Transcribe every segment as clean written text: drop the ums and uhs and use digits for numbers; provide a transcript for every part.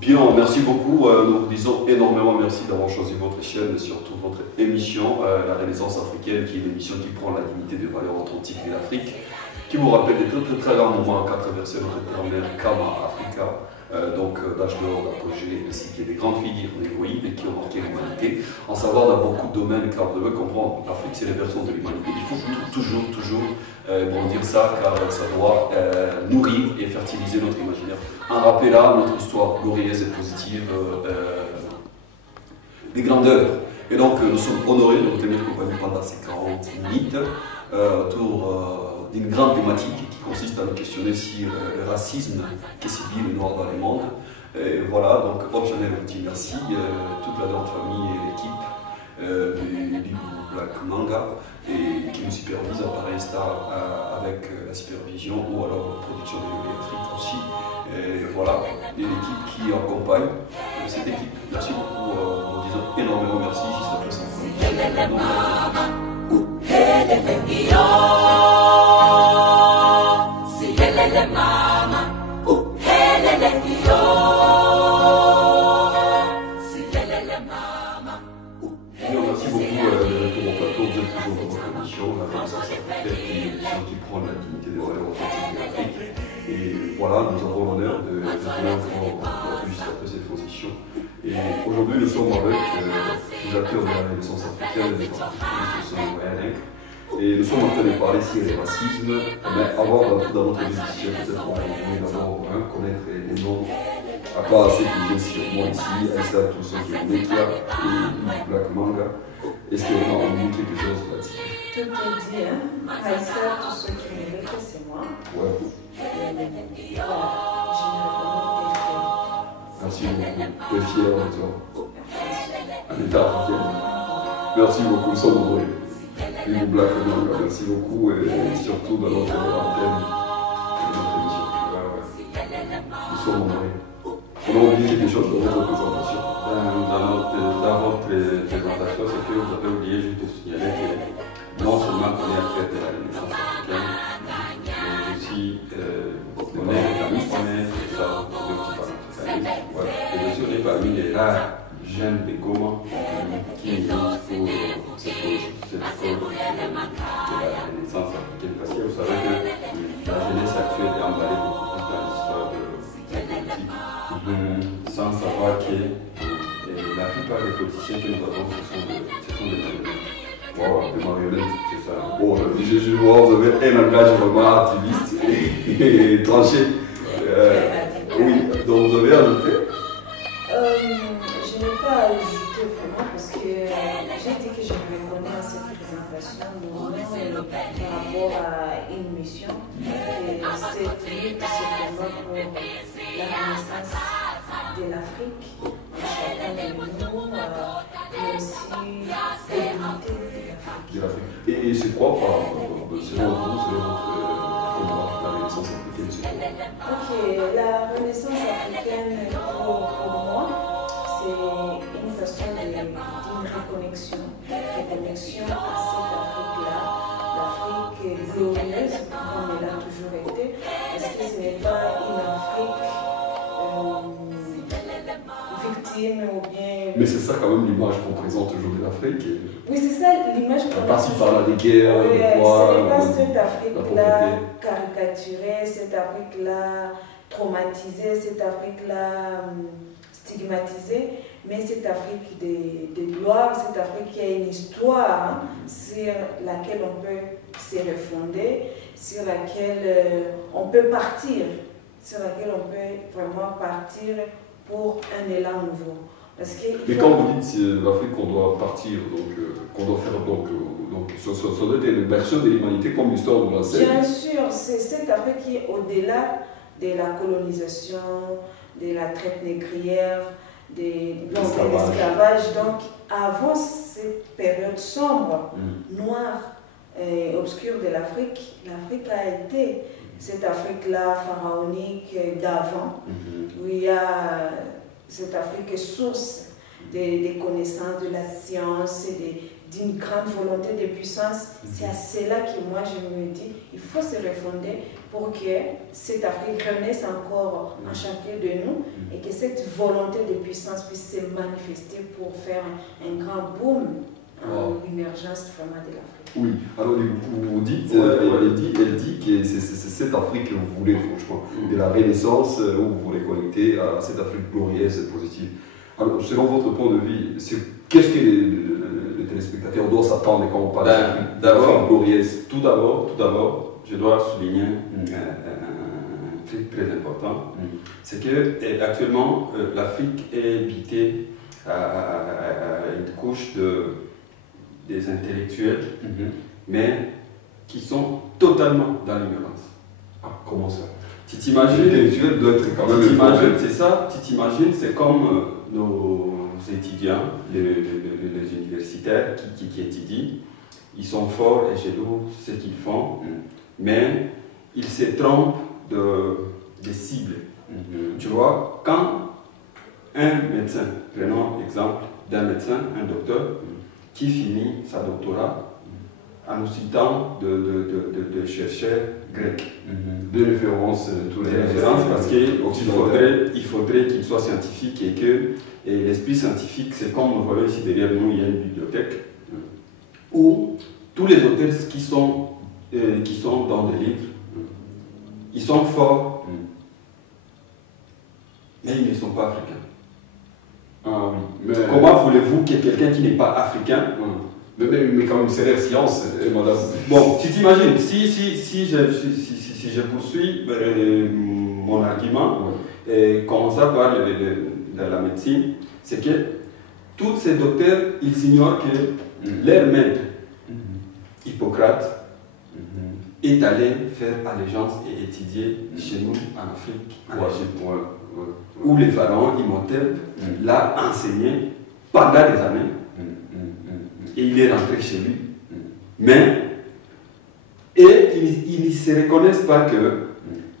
Bien, merci beaucoup. Nous vous disons énormément merci d'avoir choisi votre chaîne et surtout votre émission, La Renaissance africaine, qui est une émission qui prend la dignité des valeurs authentiques de l'Afrique, qui vous rappelle des très grands moments qu'a traversé notre éternel Kama Africa, d'âge d'or, d'apogée, ainsi que des grandes figures héroïnes qui ont marqué l'humanité. En savoir dans beaucoup de domaines, car vous devez comprendre, l'Afrique c'est les berceaux de l'humanité. Il faut toujours brandir ça, car ça doit nourrir et fertiliser notre imaginaire. En rappelant notre histoire glorieuse et positive des grandeurs. Et donc nous sommes honorés de vous tenir compagnie pendant ces 40 minutes autour d'une grande thématique qui consiste à nous questionner sur le racisme qui subit le noir dans le monde. Et voilà, donc Optionnel vous dit merci, toute la grande famille et l'équipe du Black Manga et qui nous supervise à Paris Star avec la supervision ou alors la production de l'Afrique aussi. Et voilà, et l'équipe qui accompagne cette équipe. Merci beaucoup, nous disons énormément merci jusqu'à la prochaine merci beaucoup de mon plateau, vous êtes toujours dans votre émission, La Renaissance africaine, qui est une émission qui prend la dignité des valeurs authentiques de l'Afrique. Et voilà, nous avons l'honneur de tenir juste après cette position. Et aujourd'hui, nous sommes avec les acteurs de la Renaissance africaine, les participants et nous sommes en train de parler sur le racisme. Mais avant d'entrer dans notre discussion, peut-être qu'on va d'abord connaître les noms, à part ceux qui viennent sur moi ici, Aïssa, tous ceux qui ont Mekia et Black Manga. Est-ce qu'on a oublié quelque chose là-dessus? Tout est dit, hein. Aïssa, tous ceux qui me mettent, c'est moi. Ouais. Voilà, Merci beaucoup. Tu es fier de toi. Un état africain. Merci beaucoup, nous sommes nombreux. Et nous, Black Manga, merci beaucoup et surtout dans notre antenne de notre émission. Nous sommes nombreux. On a oublié quelque chose dans votre présentation. Dans votre présentation, c'est que vous avez oublié juste de signaler que non seulement on est athlète de la Renaissance africaine, mais aussi on est économiste, on est professeur de psychanalyste. Et je suis parmi les rares jeunes de Goma qui militent pour cette cause de la Renaissance africaine. Parce que vous savez que la jeunesse actuelle est emballée beaucoup plus dans l'histoire de la politique, sans savoir que la plupart des politiciens que nous avons, ce sont des marionnettes. Wow, des marionnettes. C'est ça. Bon, je vois, vous avez un langage vraiment activiste et tranché. Oui, donc vous avez ajouté? Je n'ai pas ajouté vraiment parce que j'ai dit que je me reconnais à cette présentation par rapport à une mission. Et cette lutte se combat pour la renaissance de l'Afrique, de chacun de nous, mais aussi l'unité de l'Afrique. Et c'est quoi, selon vous, selon votre combat, la Renaissance africaine, c'est quoi? Ok, la Renaissance africaine, pour moi, c'est une façon d'une reconnexion à cette Afrique-là, l'Afrique glorieuse, comme elle a toujours été, parce que ce n'est pas une Afrique victime ou bien... Mais c'est ça quand même l'image qu'on présente aujourd'hui de l'Afrique. Oui, c'est ça l'image qu'on a. Par-ci par-là des guerres, oui, de quoi, ce n'est pas cette Afrique-là caricaturée, cette Afrique-là traumatisée, cette Afrique-là stigmatisée, mais cette Afrique de gloire, cette Afrique qui a une histoire sur laquelle on peut se refonder, sur laquelle on peut partir, sur laquelle on peut vraiment partir pour un élan nouveau. Parce que mais quand vous dites c'est l'Afrique qu'on doit partir, qu'on doit faire ça doit être le berceau de l'humanité comme l'histoire de l'enseigne. Bien sûr, c'est cette Afrique qui est au-delà de la colonisation, de la traite négrière, de l'esclavage. Donc, avant cette période sombre, noire et obscure de l'Afrique, l'Afrique a été cette Afrique-là pharaonique d'avant, où il y a cette Afrique source des connaissances, de la science, d'une grande volonté de puissance. C'est à cela que moi je me dis, il faut se refonder pour que cette Afrique renaisse encore en chacun de nous et que cette volonté de puissance puisse se manifester pour faire un grand boom, l'émergence vraiment de l'Afrique. Oui, alors vous dites, elle dit que c'est cette Afrique que vous voulez, franchement, de la Renaissance, où vous voulez connecter à cette Afrique glorieuse et positive. Alors, selon votre point de vue, qu'est-ce que les téléspectateurs doivent s'attendre quand on parle d'Afrique glorieuse? Tout d'abord, je dois souligner un truc très important, c'est que actuellement, l'Afrique est habitée à une couche des intellectuels, mais qui sont totalement dans l'ignorance. Ah, comment ça? Tu t'imagines, l'intellectuel doit être quand même... C'est ça, tu t'imagines, c'est comme nos étudiants, les universitaires qui étudient, ils sont forts et jaloux ce qu'ils font, mais ils se trompent des cibles. Tu vois, quand un médecin, prenons l'exemple d'un médecin, un docteur, qui finit sa doctorat en nous citant de chercheurs grecs. Des références, tous les références, parce qu'il faudrait qu'il soit scientifique et que l'esprit scientifique, c'est comme vous voyez ici derrière nous, il y a une bibliothèque où tous les auteurs qui sont dans des livres, ils sont forts, mais ils ne sont pas africains. Ah, oui. Comment voulez-vous que quelqu'un qui n'est pas africain, mais quand même, c'est la science, madame. Bon, tu t'imagines, si je poursuis mon argument, et commencer par la médecine, c'est que tous ces docteurs, ils ignorent que leur maître, Hippocrate, est allé faire allégeance et étudier chez nous en Afrique, en Égypte, où les pharaons Imhotep l'a enseigné pendant des années. Et il est rentré chez lui. Mais, ils ne se reconnaissent pas que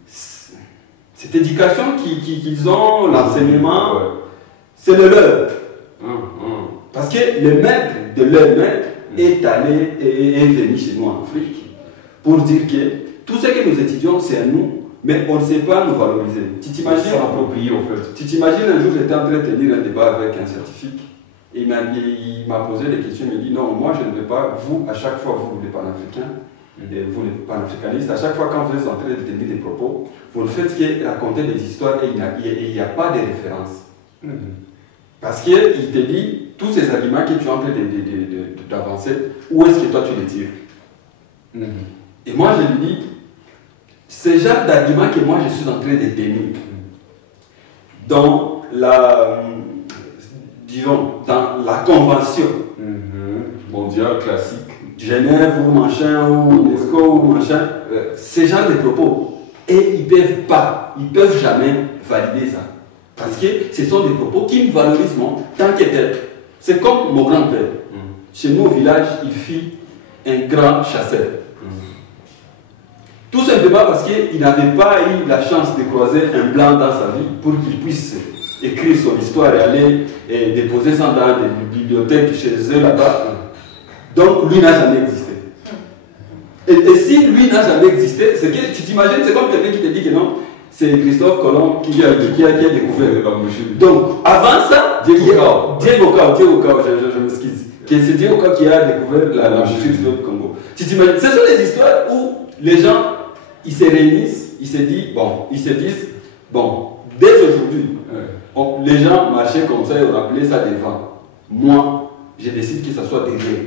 cette éducation qu'ils ont, l'enseignement, c'est le leur. Parce que le maître de leur maître est allé et est venu chez nous en Afrique pour dire que tout ce que nous étudions, c'est à nous, mais on ne sait pas nous valoriser. Tu t'imagines approprié en fait. Tu t'imagines un jour, j'étais en train de tenir un débat avec un scientifique. Et il m'a posé des questions, il m'a dit non, moi je ne veux pas, vous, à chaque fois, vous les panafricains, vous les panafricanistes, à chaque fois quand vous êtes en train de tenir des propos, vous ne faites que raconter des histoires et il n'y a pas de référence. Parce qu'il te dit, tous ces arguments que tu es en train d'avancer, où est-ce que toi tu les tires? Et moi je lui dis, ce genre d'arguments que moi je suis en train de tenir, dans dans la convention mondiale classique, Genève ou machin, ou UNESCO ou machin, ce genre de propos, et ils ne peuvent jamais valider ça. Parce que ce sont des propos qui me valorisent tant que tel. C'est comme mon grand-père. Chez nous au village, il fit un grand chasseur. Tout simplement parce qu'il n'avait pas eu la chance de croiser un blanc dans sa vie pour qu'il puisse écrire son histoire et aller déposer ça dans des bibliothèques chez eux là-bas. Donc lui n'a jamais existé. Et si lui n'a jamais existé, c'est que tu t'imagines, c'est comme quelqu'un qui te dit que non, c'est Christophe Colomb qui a découvert la mouche. Donc avant ça, Diego Cao, je m'excuse. C'est Diego Cao qui a découvert la mouche du Congo. Tu t'imagines, ce sont des histoires où les gens ils se réunissent, ils se disent, dès aujourd'hui, les gens marchaient comme ça et on appelait ça des vents. Moi, je décide que ça soit des rêves.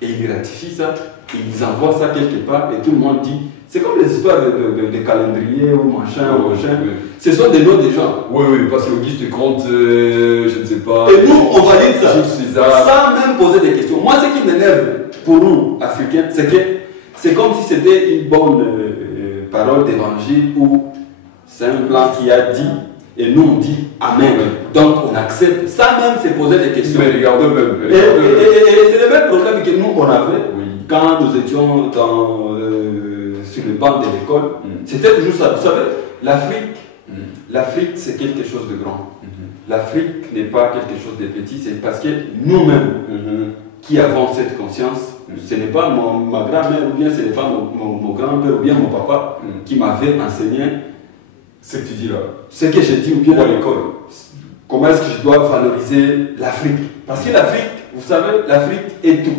Et ils ratifient ça, ils envoient ça quelque part et tout le monde dit, c'est comme les histoires de calendrier ou machin. Ce sont des noms des gens. Oui, parce que Auguste Comte, je ne sais pas. Et nous, on valide ça, sans même poser des questions. Moi, ce qui m'énerve pour nous, Africains, c'est que c'est comme si c'était une bonne parole d'évangile où c'est un blanc qui a dit et nous on dit Amen. Donc on accepte sans même se poser des questions. Mais regardez même. Et c'est le même problème que nous on avait quand nous étions sur le banc de l'école. C'était toujours ça. Vous savez, l'Afrique, l'Afrique, c'est quelque chose de grand. L'Afrique n'est pas quelque chose de petit, c'est parce que nous-mêmes qui avons cette conscience, ce n'est pas ma grand-mère ou bien ce n'est pas mon grand-père ou bien mon papa qui m'avait enseigné ce que tu dis là. Ce que je dis ou bien à l'école. Comment est-ce que je dois valoriser l'Afrique? Parce que l'Afrique, vous savez, l'Afrique est tout,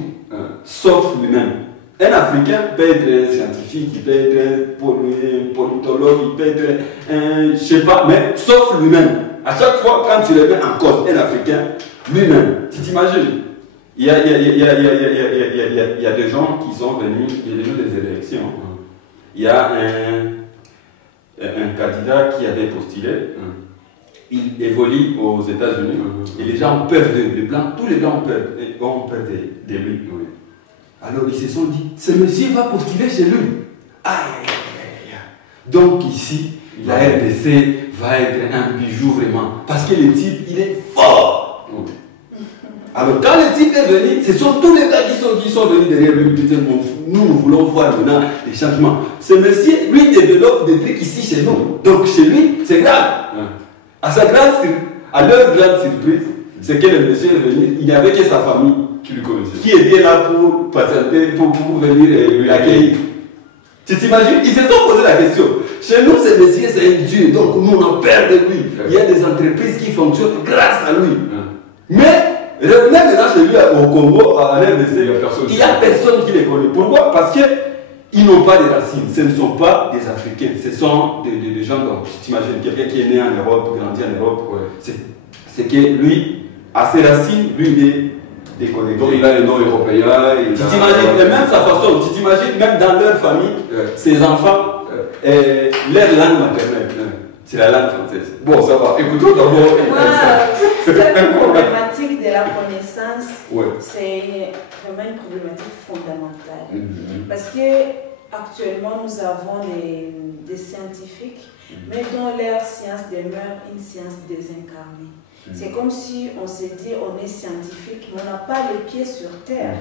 sauf lui-même. Un Africain peut être scientifique, il peut être politologue, il peut être je sais pas, mais sauf lui-même. À chaque fois, quand tu le mets en cause, un Africain, lui-même, tu t'imagines? Il y a des gens qui sont venus, il y a des gens des élections. Il y a un candidat qui avait postulé. Il évolue aux États-Unis et les gens ont peur de les blancs, tous les blancs ont peur de lui. Alors ils se sont dit, ce monsieur va postuler chez lui. Aïe. Donc ici, la RDC va être un bijou vraiment. Parce que le type, il est fort. Alors quand le type est venu, ce sont tous les gars qui sont venus derrière lui. Nous voulons voir maintenant les changements. Ce monsieur, lui, développe des trucs ici chez nous. Donc chez lui, c'est grave. À leur grande surprise, c'est que le monsieur est venu, il n'y avait que sa famille qui lui connaissait, qui était là pour patienter, pour venir lui accueillir. Tu t'imagines? Ils se sont posé la question. Chez nous, ce monsieur, c'est un dieu, donc nous, on a peur de lui. Il y a des entreprises qui fonctionnent grâce à lui. Mais, revenez maintenant chez lui au Congo, en RDC, il n'y a personne qui les connaît. Pourquoi? Parce que ils n'ont pas de racines, ce ne sont pas des Africains, ce sont des gens comme, tu t'imagines, quelqu'un qui est né en Europe, grandi en Europe, c'est que lui, à ses racines, lui, il est déconnecté. Donc il a les noms européens. Tu t'imagines, et même sa façon, tu t'imagines, même dans leur famille, ses enfants, leur langue maternelle, c'est la langue française. Bon, ça va, écoutons d'abord. Cette problématique de la connaissance, c'est vraiment une problématique fondamentale. Parce que actuellement, nous avons des scientifiques, mais dont leur science demeure une science désincarnée. C'est comme si on s'est dit on est scientifique, mais on n'a pas les pieds sur terre.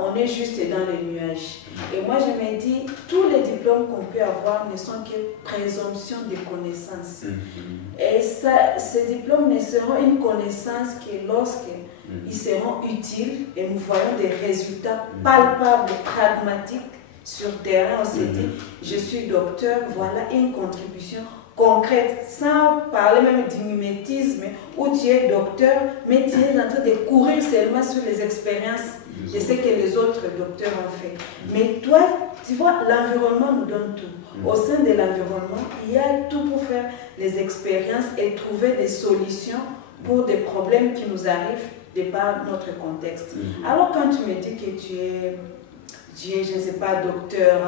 On est juste dans les nuages. Et moi, je me dis, tous les diplômes qu'on peut avoir ne sont que présomption de connaissances. Et ces diplômes ne seront une connaissance que lorsqu'ils seront utiles et nous voyons des résultats palpables, pragmatiques sur terrain. On s'est dit, je suis docteur, voilà une contribution concrète, sans parler même du mimétisme, où tu es docteur, mais tu es en train de courir seulement sur les expériences de ce que les autres docteurs ont fait. Mais toi, tu vois, l'environnement nous donne tout. Au sein de l'environnement, il y a tout pour faire les expériences et trouver des solutions pour des problèmes qui nous arrivent de par notre contexte. Alors quand tu me dis que tu es, je ne sais pas, docteur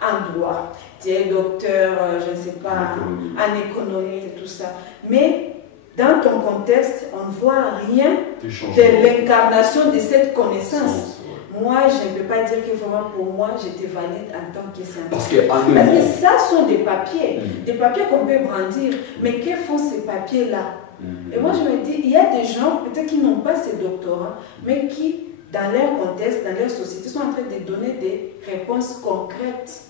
en droit, tu es docteur, je ne sais pas, en économie et tout ça. Mais dans ton contexte, on ne voit rien de l'incarnation de cette connaissance. Moi, je ne peux pas dire que vraiment pour moi, j'étais valide en tant que scientifique. Parce que ça sont des papiers qu'on peut brandir. Mais que font ces papiers-là? Et moi, je me dis, il y a des gens, peut-être qui n'ont pas ces doctorats, mais qui, dans leur contexte, dans leur société, sont en train de donner des réponses concrètes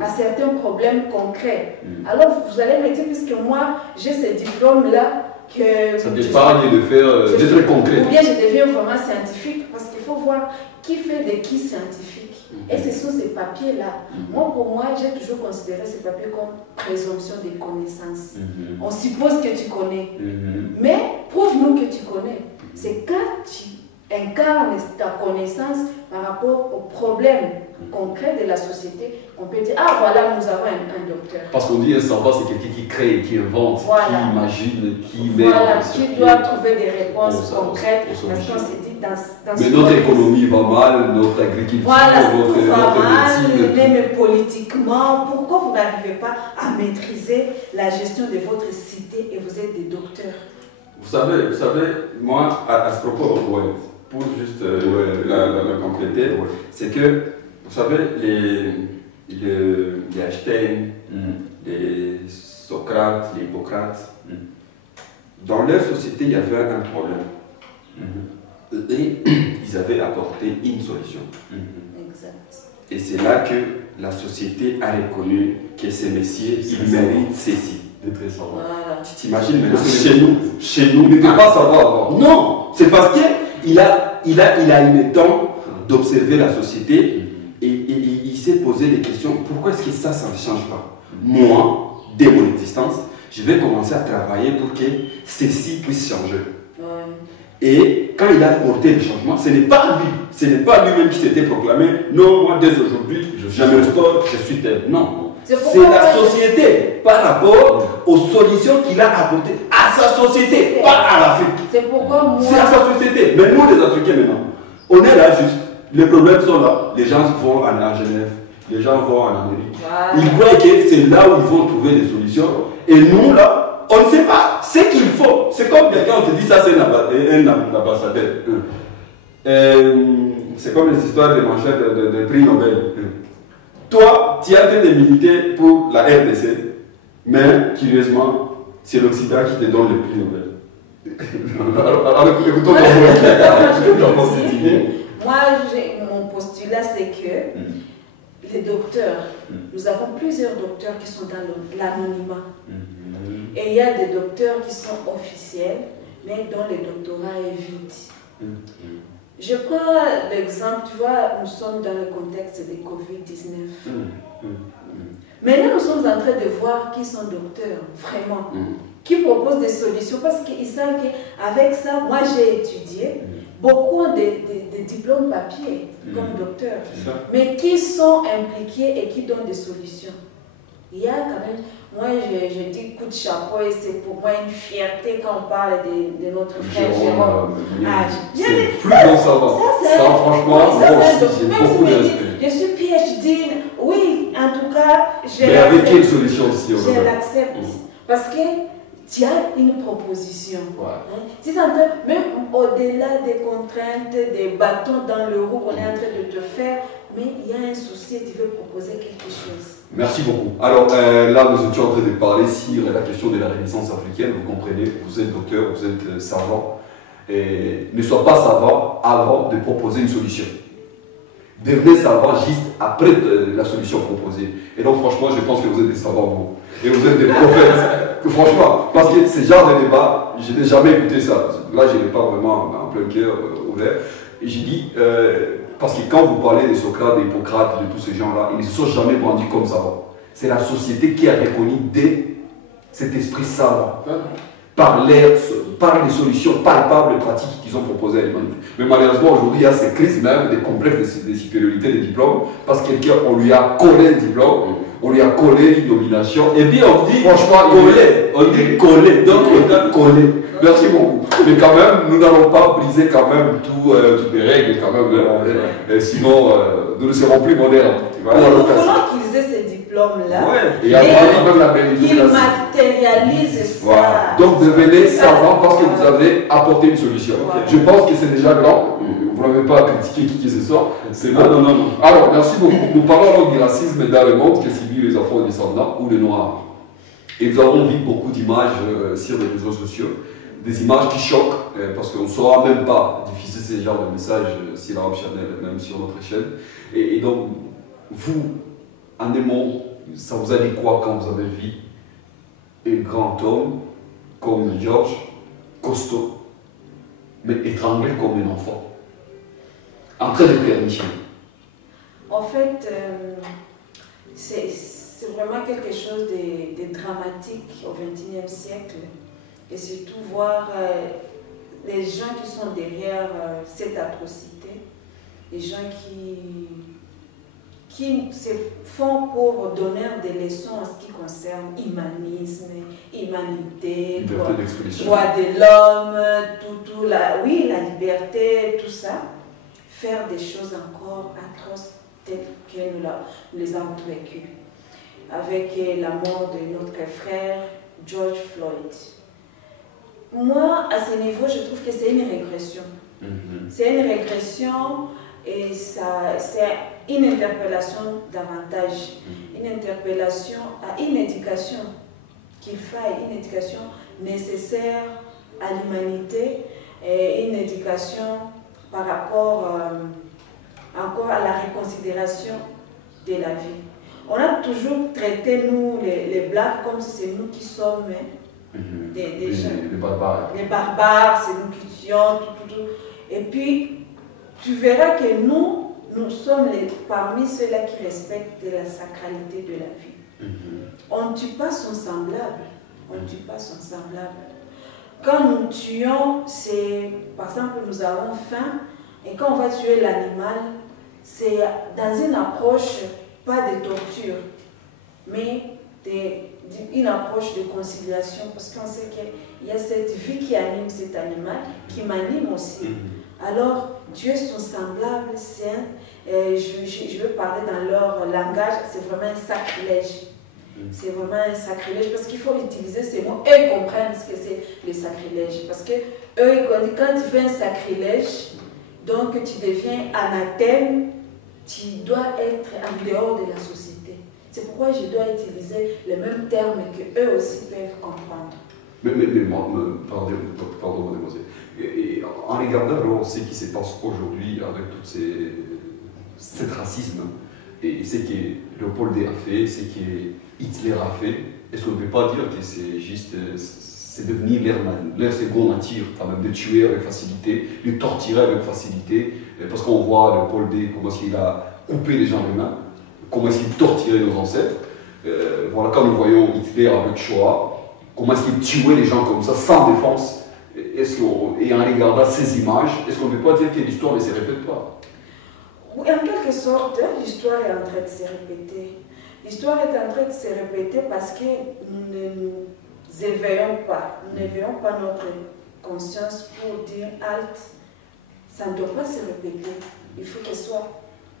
à certains problèmes concrets. Alors, vous allez me dire, puisque moi, j'ai ce diplôme-là, que ça t'épargne d'être concret. Ou bien je deviens vraiment scientifique, parce qu'il faut voir qui fait de qui scientifique. Et ce sont ces papiers-là. Moi, pour moi, j'ai toujours considéré ces papiers comme présomption de connaissances. On suppose que tu connais. Mais prouve-nous que tu connais. C'est quand tu incarne ta connaissance par rapport aux problèmes concrets de la société, on peut dire, ah voilà, nous avons un docteur. Parce qu'on dit un savant, c'est quelqu'un qui crée, qui invente, qui imagine, qui met... Voilà, qui doit trouver des réponses concrètes, parce qu'on s'est dit dans mais notre économie va mal, notre agriculture, notre médecine... Même politiquement, pourquoi vous n'arrivez pas à maîtriser la gestion de votre cité et vous êtes des docteurs? Vous savez, moi, à ce propos, pour juste la compléter, c'est que, vous savez, les Einstein, les Socrate, les Hippocrates, dans leur société, il y avait un problème. Et ils avaient apporté une solution. Exact. Et c'est là que la société a reconnu que ces messieurs, ils méritent ceci. D'être très savant. Voilà. Tu t'imagines maintenant chez nous, Il n'était pas savoir avant. Non, c'est parce qu'il a eu le temps d'observer la société et il s'est posé des questions. Pourquoi est-ce que ça ne change pas? Moi, dès mon existence, je vais commencer à travailler pour que ceci puisse changer. Ouais. Et quand il a apporté le changement, ce n'est pas lui-même qui s'était proclamé. Non, moi dès aujourd'hui, j'aime le sport, je suis tel. Non. C'est la société par rapport aux solutions qu'il a apportées à sa société, pas à l'Afrique. C'est pourquoi moi. C'est à sa société. Mais nous, les Africains, maintenant, on est là juste. Les problèmes sont là. Les gens vont à Genève, les gens vont en Amérique. Voilà. Ils croient que c'est là où ils vont trouver des solutions. Et nous, là, on ne sait pas ce qu'il faut. C'est comme quelqu'un, on te dit ça, c'est un ambassadeur. C'est comme les histoires des manchettes de prix Nobel. Toi, tu es en train de militer pour la RDC, mais curieusement, c'est l'Occident qui te donne le prix Nobel. Alors, écoutons cette idée. Moi, mon postulat, c'est que les docteurs, nous avons plusieurs docteurs qui sont dans l'anonymat. Et il y a des docteurs qui sont officiels, mais dont le doctorat est vide. Je prends l'exemple, tu vois, nous sommes dans le contexte de Covid-19. Maintenant, nous sommes en train de voir qui sont docteurs, vraiment, qui proposent des solutions, parce qu'ils savent qu'avec ça, moi j'ai étudié, beaucoup ont des diplômes papier comme docteurs, mais qui sont impliqués et qui donnent des solutions. Il y a quand même, moi je dis coup de chapeau et c'est pour moi une fierté quand on parle de notre frère Jérôme. C'est plus bon savoir. Ça, franchement, j'ai beaucoup de respect. Je suis PhD, oui, en tout cas, mais avec quelle solution aussi? Je l'accepte. Parce que tu as une proposition. Ouais. Même au-delà des contraintes, des bâtons dans le roue qu'on est en train de te faire, mais il y a un souci et tu veux proposer quelque chose. Merci beaucoup. Alors là, nous étions en train de parler sur la question de la Renaissance africaine. Vous comprenez, vous êtes docteur, vous êtes savant. Et ne sois pas savant avant de proposer une solution. Devenez savant juste après la solution proposée. Et donc franchement, je pense que vous êtes des savants, vous. Et vous êtes des prophètes. Franchement, parce que ce genre de débat, je n'ai jamais écouté ça. Là, je n'ai pas vraiment en plein cœur ouvert. Et j'ai dit, parce que quand vous parlez de Socrate, d'Hippocrate, de tous ces gens-là, ils ne se sont jamais vendus comme savants. C'est la société qui a reconnu dès cet esprit savant. Par les solutions palpables et pratiques qu'ils ont proposées à l'humanité. Mais malheureusement, aujourd'hui, il y a ces crises même, des complexes de supériorité des diplômes, parce que quelqu'un, on lui a collé un diplôme, on lui a collé une nomination, et puis on dit, franchement, collé, donc on a collé. Merci beaucoup. Mais quand même, nous n'allons pas briser quand même toutes les règles, quand même, sinon, nous ne serons plus modernes. Il faut qu'ils aient ces diplômes-là, ouais. et qu'ils matérialisent ça. Voilà. Donc devenez savant parce que vous avez apporté une solution. Voilà. Je pense que c'est déjà grand. Vous n'avez pas à critiquer qui ce soit. C'est bon. Non. Alors, merci beaucoup. Nous parlons donc du racisme dans le monde que subissent les enfants descendants ou les noirs. Et nous avons vu beaucoup d'images sur les réseaux sociaux. Des images qui choquent, parce qu'on ne saura même pas diffuser ce genre de messages sur la Hope Channel, même sur notre chaîne. Et donc, vous, en aimant, ça vous a dit quoi quand vous avez vu un grand homme comme George, costaud, mais étranglé comme un enfant, en train de pleurnicher? En fait, c'est vraiment quelque chose de dramatique au XXIe siècle. Et surtout voir les gens qui sont derrière cette atrocité, les gens qui se font pour donner des leçons en ce qui concerne humanisme, humanité, droit de l'homme, la liberté, tout ça, faire des choses encore atroces telles que nous les avons vécues. Avec la mort de notre frère George Floyd. Moi, à ce niveau, je trouve que c'est une régression. C'est une régression et c'est une interpellation davantage. Une interpellation à une éducation qu'il faille, une éducation nécessaire à l'humanité et une éducation par rapport encore à la reconsidération de la vie. on a toujours traité, nous, les Blacks, comme si c'est nous qui sommes des gens. Les barbares. Les barbares, c'est nous qui tuons, tout. Et puis, tu verras que nous sommes parmi ceux-là qui respectent la sacralité de la vie. On ne tue pas son semblable. On ne tue pas son semblable. Quand nous tuons, c'est, par exemple, nous avons faim, et quand on va tuer l'animal, c'est dans une approche, pas de torture, mais une approche de conciliation, parce qu'on sait qu'il y a cette vie qui anime cet animal, qui m'anime aussi. Alors, tuer son semblable, je veux parler dans leur langage, c'est vraiment un sacrilège. C'est vraiment un sacrilège parce qu'il faut utiliser ces mots. Eux comprennent ce que c'est le sacrilège. Parce que eux, quand tu fais un sacrilège, donc tu deviens anathème, tu dois être en dehors de la société. C'est pourquoi je dois utiliser les mêmes termes que eux aussi peuvent comprendre. Pardon, mademoiselle. Et en regardant alors ce qui se passe aujourd'hui avec tout ce racisme, et ce que Léopold a fait, ce que Hitler a fait, est-ce qu'on ne peut pas dire que c'est juste, c'est devenu leur seconde nature, quand même, de tuer avec facilité, de torturer avec facilité, parce qu'on voit Léopold comment il a coupé les gens humains, comment il torturait nos ancêtres. Voilà, quand nous voyons Hitler avec Shoah, comment est-ce qu'il tuait les gens comme ça, sans défense, et en regardant ces images, est-ce qu'on ne peut pas dire que l'histoire ne se répète pas? En quelque sorte, l'histoire est en train de se répéter. L'histoire est en train de se répéter parce que nous ne nous éveillons pas. Nous n'éveillons pas notre conscience pour dire halte. Ça ne doit pas se répéter. Il faut que soit.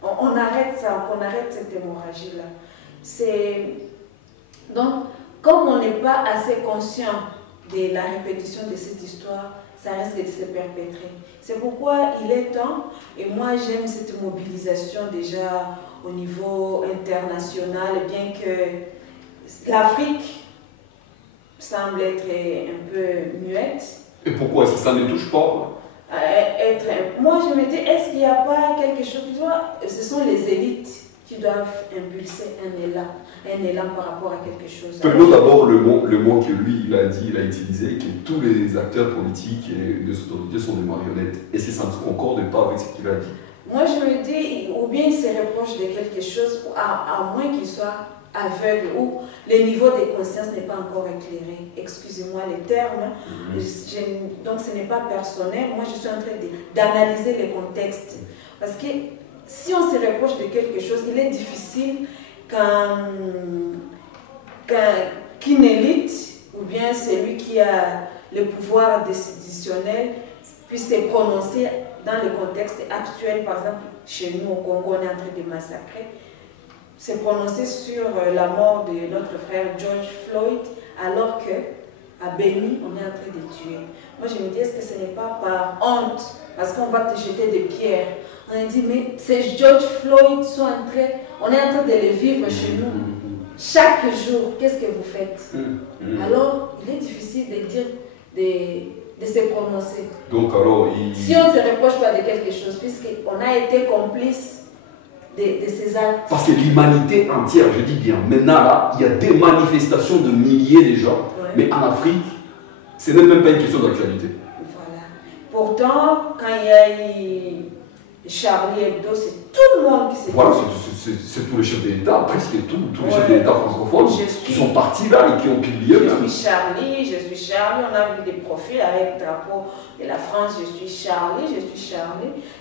On arrête ça, on arrête cette hémorragie-là. Donc, comme on n'est pas assez conscient de la répétition de cette histoire, ça risque de se perpétrer. C'est pourquoi il est temps, et moi j'aime cette mobilisation déjà au niveau international, bien que l'Afrique semble être un peu muette. Et pourquoi? Est-ce que ça ne touche pas? Moi je me dis, est-ce qu'il n'y a pas quelque chose, tu vois, ce sont les élites qui doivent impulser un élan par rapport à quelque chose. Prenons d'abord le mot que lui il a dit, il a utilisé, que tous les acteurs politiques et les autorités sont des marionnettes. Est-ce que ça ne se concorde pas avec ce qu'il a dit? Moi je me dis, ou bien il se reproche de quelque chose, à moins qu'il soit aveugle, ou le niveau de conscience n'est pas encore éclairé. Excusez-moi les termes, donc ce n'est pas personnel. Moi je suis en train d'analyser les contextes. Parce que si on se reproche de quelque chose, il est difficile qu'une élite, ou bien celui qui a le pouvoir décisionnel, puisse se prononcer dans le contexte actuel. Par exemple, chez nous au Congo, on est en train de massacrer, se prononcer sur la mort de notre frère George Floyd, alors qu'à Beni, on est en train de tuer. Moi, je me dis, est-ce que ce n'est pas par honte, parce qu'on va te jeter des pierres? On a dit, mais ces George Floyd sont en train, on est en train de les vivre chez nous. Chaque jour, qu'est-ce que vous faites? Alors, il est difficile de dire, de se prononcer. Donc, alors, si on ne se reproche pas de quelque chose, puisqu'on a été complice de ces actes. Parce que l'humanité entière, je dis bien, maintenant là, il y a des manifestations de milliers de gens, mais en Afrique, ce n'est même pas une question d'actualité. Voilà. Pourtant, quand il y a eu Charlie Hebdo, c'est tout le monde qui s'est... Voilà, c'est tous les chefs d'État, presque tous les chefs d'État francophones qui sont partis là et qui ont publié. Je suis Charlie, on a vu des profils avec le drapeau de la France, je suis Charlie.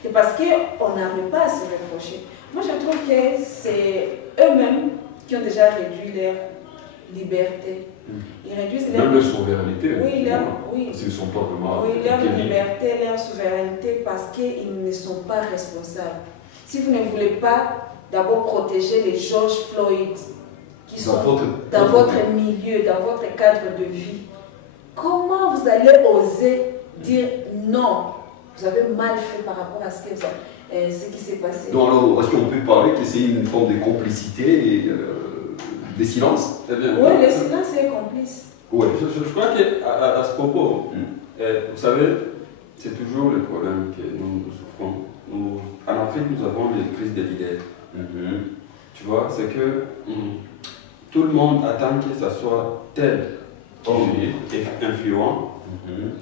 C'est parce qu'on n'arrive pas à se reprocher. Moi, je trouve que c'est eux-mêmes qui ont déjà réduit leur liberté. Ils réduisent même leur souveraineté. Oui, parce qu'ils sont pas vraiment... Oui, leur liberté, leur souveraineté, parce qu'ils ne sont pas responsables. Si vous ne voulez pas d'abord protéger les George Floyd qui sont dans votre milieu, dans votre cadre de vie, comment vous allez oser dire non? Vous avez mal fait par rapport à ce qui s'est passé. Donc alors, est-ce qu'on peut parler que c'est une forme de complicité et des silences? Oui, le silence est complice. Oui, je crois qu'à ce propos, vous savez, c'est toujours le problème que nous souffrons. En Afrique, nous avons les crises des leaders. Tu vois, c'est que tout le monde attend que ça soit tel influent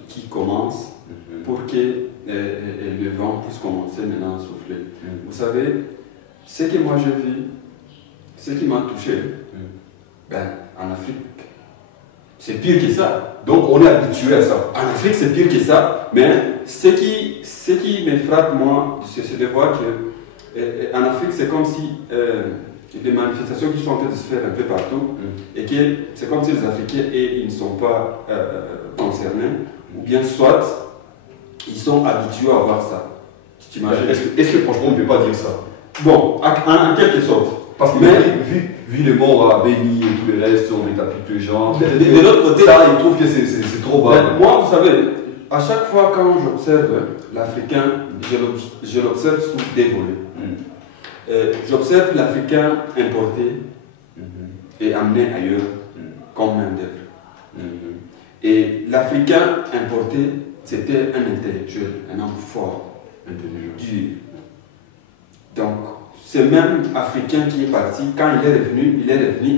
qui commence pour que le vent puisse commencer maintenant à souffler. Vous savez, ce que moi j'ai vu, ce qui m'a touché, ben, en Afrique, c'est pire que ça. Donc on est habitué à ça. En Afrique, c'est pire que ça. Mais ce qui me frappe, moi, c'est de voir qu'en Afrique, c'est comme si des manifestations qui sont en train de se faire un peu partout, et que c'est comme si les Africains, ils ne sont pas concernés, ou bien soit, ils sont habitués à voir ça. Tu t'imagines? Est-ce que franchement, on ne peut pas dire ça? Bon, en quelque sorte. Parce que vu les morts à Béni et tout le reste, on décapite les gens. De l'autre côté, ça, ils trouvent que c'est trop bas. Moi, vous savez, à chaque fois quand j'observe l'Africain, je l'observe sous des volets. J'observe l'Africain importé et amené ailleurs comme main-d'œuvre. Et l'Africain importé, c'était un intellectuel, un homme fort, dur. Donc, ce même Africain qui est parti, quand il est revenu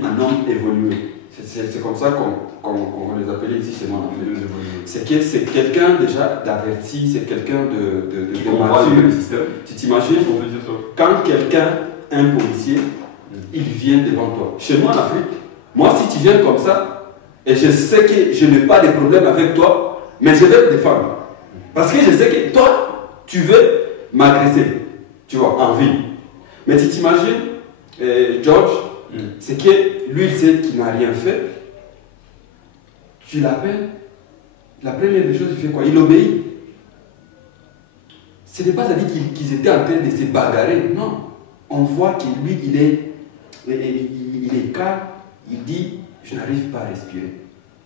un homme évolué. C'est comme ça qu'on les appelait ici chez moi en Afrique. C'est que c'est quelqu'un déjà d'averti, c'est quelqu'un de mature. Tu t'imagines, quand quelqu'un, un policier, il vient devant toi. Chez moi en Afrique, moi si tu viens comme ça, et je sais que je n'ai pas de problème avec toi, mais je vais te défendre. Parce que je sais que toi, tu veux m'agresser, tu vois, en vie. Mais tu t'imagines, George, c'est que lui, il sait qu'il n'a rien fait. Tu l'appelles. La première des choses, il fait quoi? Il obéit. Ce n'est pas à dire qu'ils étaient en train de se bagarrer. Non. On voit que lui, il est calme. Il dit, je n'arrive pas à respirer.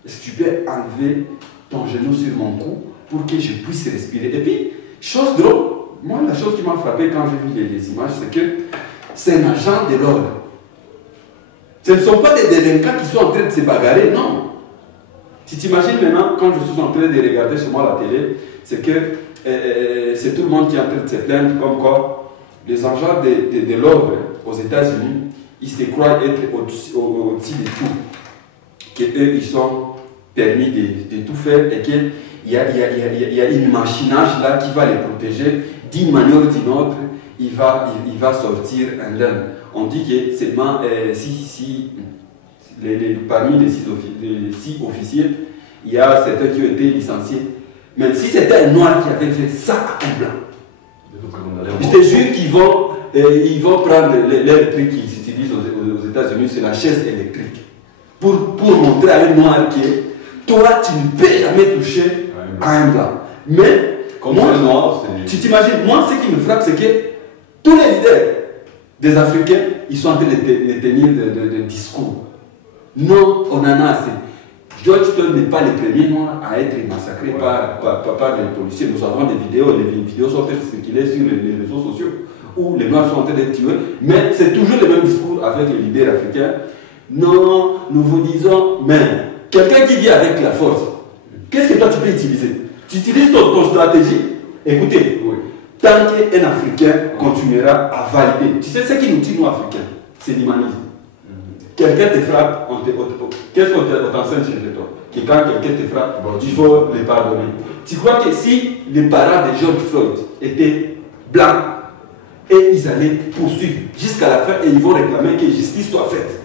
Est-ce que tu peux enlever ton genou sur mon cou pour que je puisse respirer? Et puis, chose drôle, moi, la chose qui m'a frappé quand j'ai vu les images, c'est que c'est un agent de l'ordre. Ce ne sont pas des délinquants qui sont en train de se bagarrer, non. Si tu imagines maintenant, quand je suis en train de regarder chez moi la télé, c'est que c'est tout le monde qui est en train de se plaindre, comme quoi les agents de l'ordre aux États-Unis, ils se croient être au-dessus de tout. Qu'eux, ils sont permis de tout faire et qu'il y a une machinage là qui va les protéger d'une manière ou d'une autre. Il va sortir un homme. On dit que seulement parmi les 6 officiers, il y a certains qui ont été licenciés. Mais si c'était un noir qui avait fait ça à un blanc, je te jure qu'ils vont prendre les trucs qu'ils utilisent aux États-Unis, c'est la chaise électrique. Pour montrer à un noir que toi, tu ne peux jamais toucher à un blanc. Mais, moi, noir, tu t'imagines, moi, ce qui me frappe, c'est que tous les leaders des Africains, ils sont en train de tenir des discours. Non, on en a assez. George Floyd n'est pas le premier noir à être massacré par les policiers. Nous avons des vidéos, les vidéos sont en train de circuler sur les réseaux sociaux où les noirs sont en train d'être tués. Mais c'est toujours le même discours avec les leaders africains. Non, nous vous disons, mais quelqu'un qui vit avec la force, qu'est-ce que toi tu peux utiliser? Tu utilises ton stratégie. Écoutez, tant qu'un Africain continuera à valider, tu sais ce qui nous tue, nous Africains, c'est l'humanisme. Quelqu'un te frappe, qu'est-ce qu'on t'enseigne chez toi? Que quand quelqu'un te frappe, il faut le pardonner. Tu crois que si les parents de George Floyd étaient blancs, et ils allaient poursuivre jusqu'à la fin et ils vont réclamer que justice soit faite?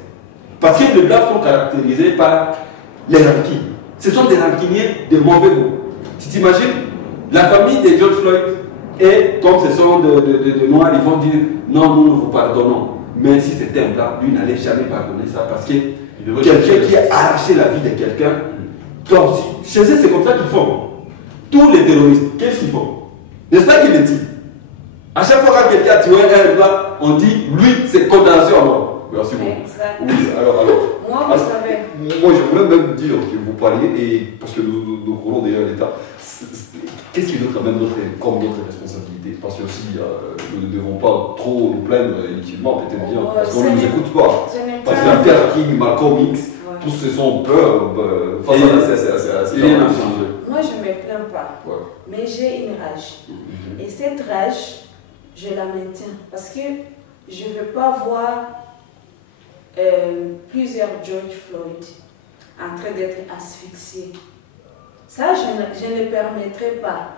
Parce que les blancs sont caractérisés par les rancuniers. Ce sont des rancuniers de mauvais goût. Tu t'imagines, la famille de George Floyd, et comme ce sont de noirs, ils vont dire non, nous vous pardonnons. Mais si c'était un blanc, lui n'allait jamais pardonner ça parce que quelqu'un qui a arraché la vie de quelqu'un, chez eux c'est comme ça qu'ils font. Tous les terroristes, qu'est-ce qu'ils font? N'est-ce pas qu'ils le disent? À chaque fois que quelqu'un a tué un blanc, on dit lui c'est condamnation à mort. Merci beaucoup. Exactement. Oui, alors. Moi, vous savez. Moi, je voulais même dire que vous parliez, et parce que nous courons déjà l'État, qu'est-ce qui est quand même comme notre responsabilité? Parce que aussi, nous ne devons pas trop nous plaindre inutilement, peut-être bien, parce qu'on ne nous écoute pas. Parce qu'il y a Pierre King, Malcolm X, tous se sont peur. Face à ça, c'est rien à changer. Moi, je ne me plains pas, mais j'ai une rage. Et cette rage, je la maintiens. Parce que je ne veux pas voir plusieurs George Floyd en train d'être asphyxiés. Ça, je ne permettrai pas.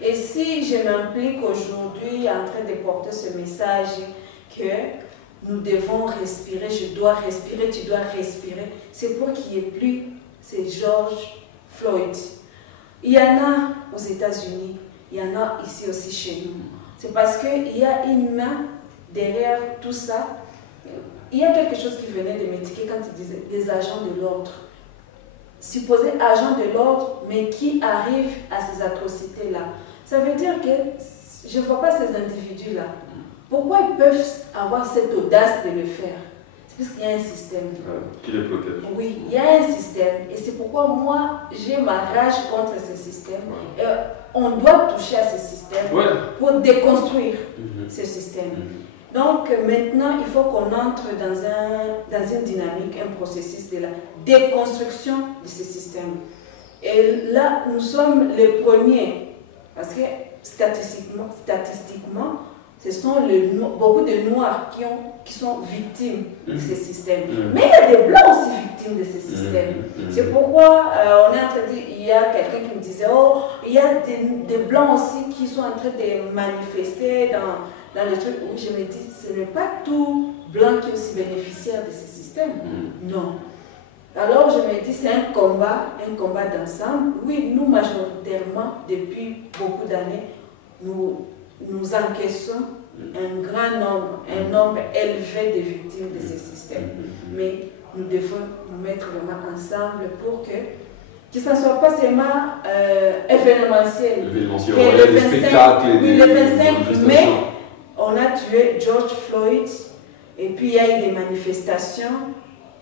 Et si je m'implique aujourd'hui en train de porter ce message que nous devons respirer, je dois respirer, tu dois respirer, c'est pour qu'il n'y ait plus ces George Floyd. Il y en a aux États-Unis, il y en a ici aussi chez nous. C'est parce qu'il y a une main derrière tout ça. Il y a quelque chose qui venait de m'étiqueter quand il disait les agents de l'ordre. Supposés agents de l'ordre, mais qui arrivent à ces atrocités-là. Ça veut dire que je ne vois pas ces individus-là. Pourquoi ils peuvent avoir cette audace de le faire? C'est parce qu'il y a un système. Qui les protège. Oui, il y a un système. Et c'est pourquoi moi, j'ai ma rage contre ce système. Et on doit toucher à ce système pour déconstruire ce système. Donc maintenant, il faut qu'on entre dans une dynamique, un processus de la déconstruction de ce système. Et là, nous sommes les premiers, parce que statistiquement ce sont beaucoup de Noirs qui sont victimes de ce système. Mais il y a des Blancs aussi victimes de ce système. C'est pourquoi on est en train de dire, il y a quelqu'un qui me disait, oh, il y a des Blancs aussi qui sont en train de manifester dans le truc. Oui, je me dis, ce n'est pas tout Blanc qui est aussi bénéficiaire de ce système. Non. Alors je me dis, c'est un combat d'ensemble. Oui, nous majoritairement, depuis beaucoup d'années, nous encaissons un grand nombre, un nombre élevé de victimes de ce système. Mais nous devons nous mettre vraiment ensemble pour que ce ne soit pas seulement événementiel. Le spectacle. Oui, le 25 mai, on a tué George Floyd et puis il y a eu des manifestations.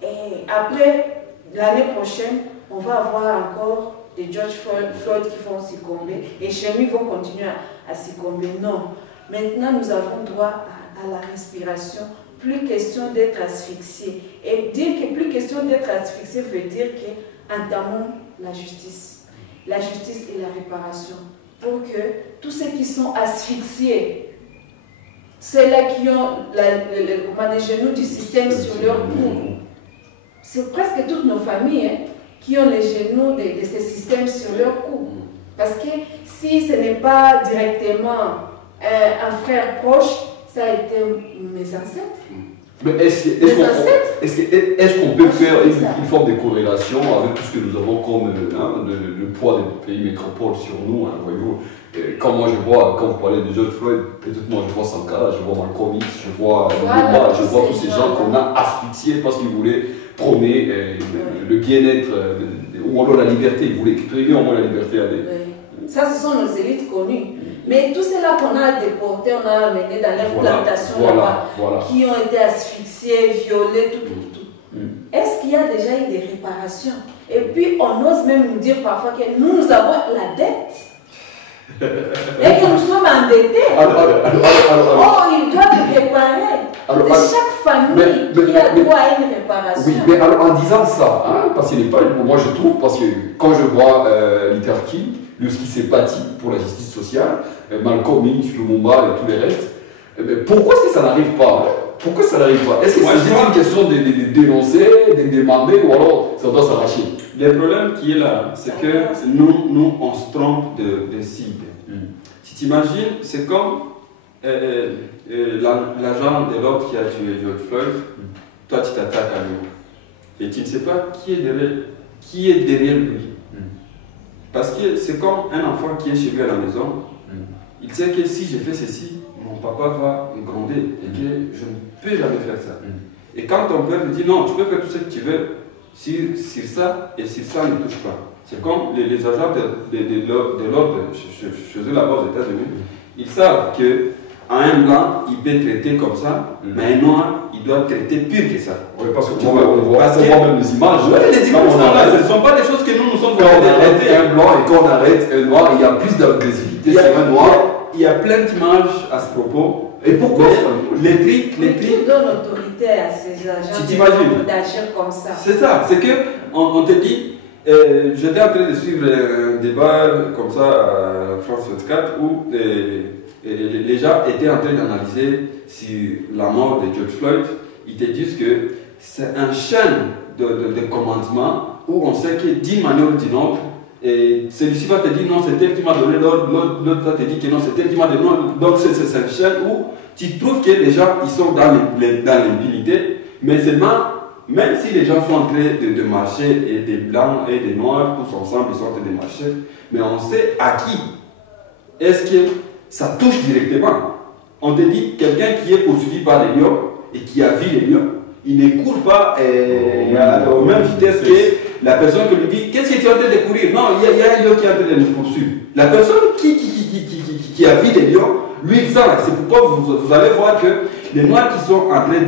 Et après, l'année prochaine, on va avoir encore des George Floyd qui vont succomber et chez nous, ils vont continuer à succomber. Non. Maintenant, nous avons droit à la respiration. Plus question d'être asphyxié. Et dire que plus question d'être asphyxié veut dire qu'entamons la justice. La justice et la réparation. Pour que tous ceux qui sont asphyxiés, ceux-là qui ont les genoux du système sur leur cou, c'est presque toutes nos familles qui ont les genoux de ce système sur leur cou. Parce que si ce n'est pas directement un frère proche, ça a été mes ancêtres. Mais est-ce qu'on peut faire une forme de corrélation avec tout ce que nous avons comme le poids des pays métropoles sur nous, voyez-vous? Quand moi je vois, quand vous parlez de George Floyd, peut-être moi je vois Sankara, je vois Malcolm X, je vois je vois tous ces gens qu'on a asphyxiés parce qu'ils voulaient prôner le bien-être ou alors la liberté, ils voulaient exprimer au moins la liberté à des... Ça, ce sont nos élites connues. Mais tous ceux-là qu'on a déportés, on a amenés dans l'implantation là-bas, qui ont été asphyxiés, violés, tout. Est-ce qu'il y a déjà eu des réparations? Et puis, on ose même nous dire parfois que nous avons la dette. Et que nous sommes endettés. Ils doivent réparer. Chaque famille qui a droit à une réparation. Oui, mais alors en disant ça, parce qu'il n'est pas, moi je trouve, parce que quand je vois Luther King, ce qui s'est bâti pour la justice sociale, Malcolm X, Lumumba et tous les restes, pourquoi est-ce que ça n'arrive pas? Pourquoi ça n'arrive pas? Est-ce que c'est juste une question de dénoncer, de demander, ou alors ça doit s'arracher? Le problème qui est là, c'est que nous, on se trompe de cible. Si tu imagines, c'est comme l'agent de l'ordre qui a tué George Floyd, toi tu t'attaques à lui. Et tu ne sais pas qui est derrière lui. Parce que c'est comme un enfant qui est chez lui à la maison. Il sait que si je fais ceci, mon papa va me gronder et que je ne peux jamais faire ça. Et quand ton père te dit non, tu peux faire tout ce que tu veux sur ça et sur ça ne touche pas. C'est comme les agents de l'ordre chez eux là-bas aux États-Unis. Ils savent que un blanc, il peut traiter comme ça, mais un noir, il doit traiter pire que ça. Oui, parce que on voit même les images. Les images sont là, ce ne sont pas des choses que nous sommes quand on arrête un blanc et quand on arrête un noir, il y a plus d'agressivité sur un noir. Il y a plein d'images à ce propos. Et pourquoi les prix qui donnent autorité à ces agents d'agir comme ça? C'est ça, c'est qu'on te dit, j'étais en train de suivre un débat comme ça à France 24 où les gens étaient en train d'analyser sur la mort de George Floyd. Ils te disent que c'est un chaîne de commandement où on sait que d'une manière ou d'une autre, et celui-ci va te dire non, c'est elle qui m'a donné l'ordre, l'autre va te dire que non, c'est elle qui m'a donné l'ordre. Donc c'est une chaîne où tu trouves que les gens ils sont dans l'impunité, mais seulement, même si les gens sont en train de marcher, et des blancs et des noirs, tous ensemble, ils sont en train de marcher, mais on sait à qui est-ce que ça touche directement. On te dit, quelqu'un qui est poursuivi par les lions et qui a vu les lions, il ne court pas aux mêmes vitesse que la personne qui lui dit qu'est-ce que tu es en train de courir? Non, il y a un lion qui est en train de nous poursuivre. La personne qui a vu les lions, lui, il sent. C'est pourquoi vous allez voir que les noirs qui sont en train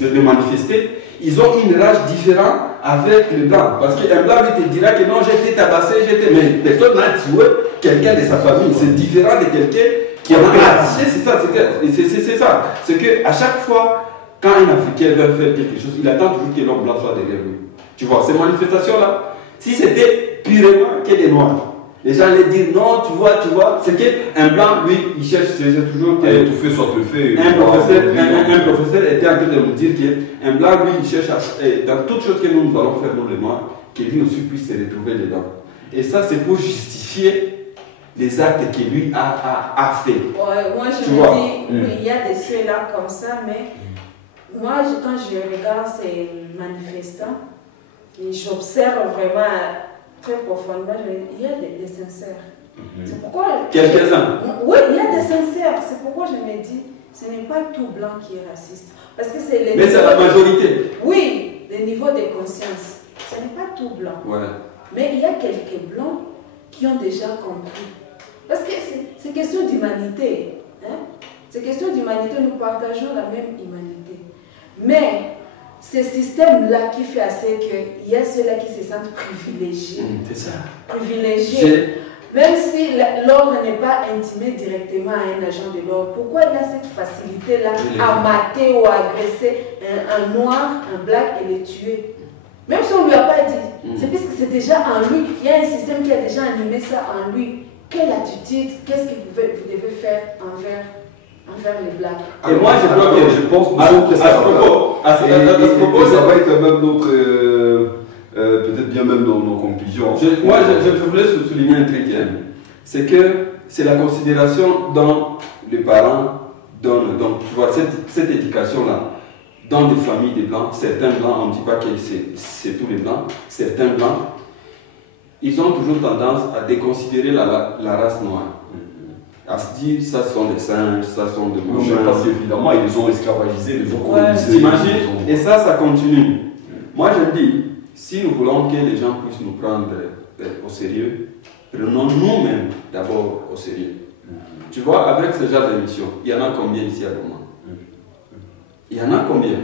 de manifester, ils ont une rage différente avec les blancs. Parce qu'un blanc lui te dira que non, j'ai été tabassé, mais personne n'a tué quelqu'un de sa famille. C'est différent de quelqu'un qui a attaché. C'est ça. C'est qu'à chaque fois, quand un Africain veut faire quelque chose, il attend toujours que l'homme blanc soit derrière lui. Tu vois, ces manifestations-là, si c'était purement que des noirs, les gens allaient dire non, tu vois, c'est qu'un blanc, lui, il cherche, c'est toujours que. Tout fait soit peu fait. Un professeur était en train de nous dire qu'un blanc, lui, il cherche dans toutes choses que nous allons faire, nous les noirs, que lui aussi puisse se retrouver dedans. Et ça, c'est pour justifier les actes que lui a fait. Ouais, moi, je me dis, il y a des ceux-là comme ça, mais moi, quand je regarde ces manifestants, et j'observe vraiment très profondément, il y a des sincères. C'est pourquoi... Quelques-uns. Oui, il y a des sincères. C'est pourquoi je me dis, ce n'est pas tout blanc qui est raciste. Parce que c'est les... Mais c'est la majorité. Oui, le niveau de conscience. Ce n'est pas tout blanc. Ouais. Mais il y a quelques blancs qui ont déjà compris. Parce que c'est question d'humanité. Hein? C'est question d'humanité, nous partageons la même humanité. Mais ce système-là qui fait assez qu'il y a ceux-là qui se sentent privilégiés. C'est ça. Privilégiés. Même si l'ordre n'est pas intimé directement à un agent de l'ordre, pourquoi il a cette facilité-là à mater ou à agresser un noir, un black et les tuer? Même si on ne lui a pas dit. C'est parce que c'est déjà en lui. Il y a un système qui a déjà animé ça en lui. Quelle attitude, qu'est-ce que vous devez faire envers les blacks? Et moi, je pense que ça va être même notre, peut-être bien même nos conclusions. Moi, je voulais souligner un truc, c'est que c'est la considération dont les parents donnent. Donc, tu vois, cette éducation-là, dans des familles de blancs, certains blancs, on ne dit pas que c'est tous les blancs, certains blancs, ils ont toujours tendance à déconsidérer la race noire. À se dire, ça sont des singes, ça sont des machins. Parce qu'évidemment, ils les ont esclavagisés, ils les ont colonisés. T'imagines? Et ça continue. Moi, je dis, si nous voulons que les gens puissent nous prendre au sérieux, prenons nous-mêmes d'abord au sérieux. Tu vois, avec ce genre d'émission, il y en a combien ici à Goma? Il y en a combien?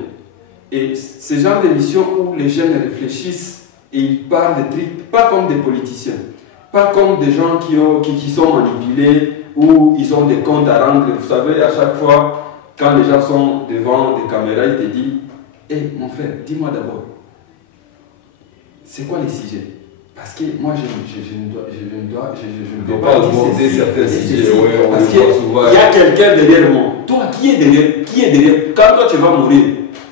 Et ce genre d'émission où les jeunes réfléchissent et ils parlent des trucs, pas comme des politiciens, pas comme des gens qui sont manipulés, où ils ont des comptes à rendre. Vous savez, à chaque fois, quand les gens sont devant des caméras, ils te disent « Hé, mon frère, dis-moi d'abord, c'est quoi les sujets? Parce que moi, je ne dois pas aborder certains sujets. Parce qu'il y a quelqu'un derrière moi. Toi, qui est derrière? Quand toi, tu vas mourir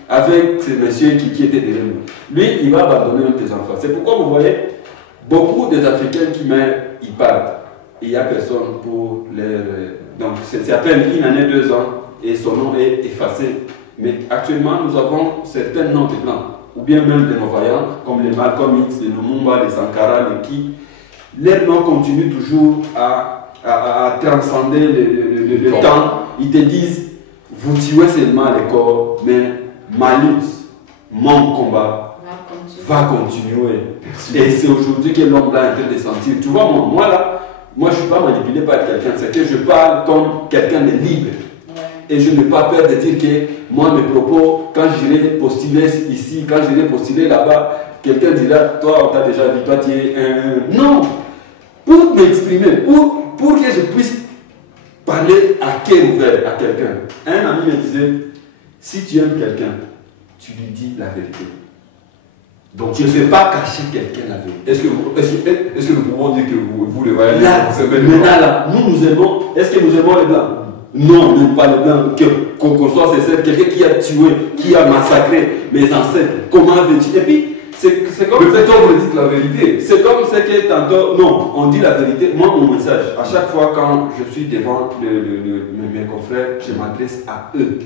avec ces messieurs qui étaient derrière nous, lui, il va abandonner même tes enfants. C'est pourquoi vous voyez, beaucoup des Africains qui meurent, ils partent. Il n'y a personne pour leur... Donc, c'est à peine une année, 2 ans, et son nom est effacé. Mais actuellement, nous avons certains noms de blancs, ou bien même de nos vaillants, comme les Malcolm X, les Lumumba, les Sankara, les qui. Leurs noms continuent toujours à transcender le temps. Ils te disent, vous tuez seulement les corps, mais ma lutte, mon combat va continuer. Et c'est aujourd'hui que l'homme là est en train de sentir. Tu vois, moi là, moi je ne suis pas manipulé par quelqu'un, c'est que je parle comme quelqu'un de libre. Et je n'ai pas peur de dire que moi, mes propos, quand j'irai postuler ici, quand j'irai postuler là-bas, quelqu'un dira, toi on t'a déjà vu, toi tu es un... Non! Pour m'exprimer, pour que je puisse parler à cœur ouvert à quelqu'un. Un ami me disait, si tu aimes quelqu'un, tu lui dis la vérité. Donc tu ne sais pas cacher quelqu'un la vérité. Est-ce que nous pouvons dire que vous les voyez? Là, maintenant là, nous aimons, est-ce que nous aimons les blancs? Non, même pas les blancs. Qu'on soit sincère, quelqu'un qui a tué, qui a massacré mes ancêtres. Comment veux-tu? Et puis, c'est comme ça qu'on me dit la vérité. C'est comme ça que tantôt, non, on dit la vérité. Moi, mon message, à chaque fois quand je suis devant mes confrères, je m'adresse à eux.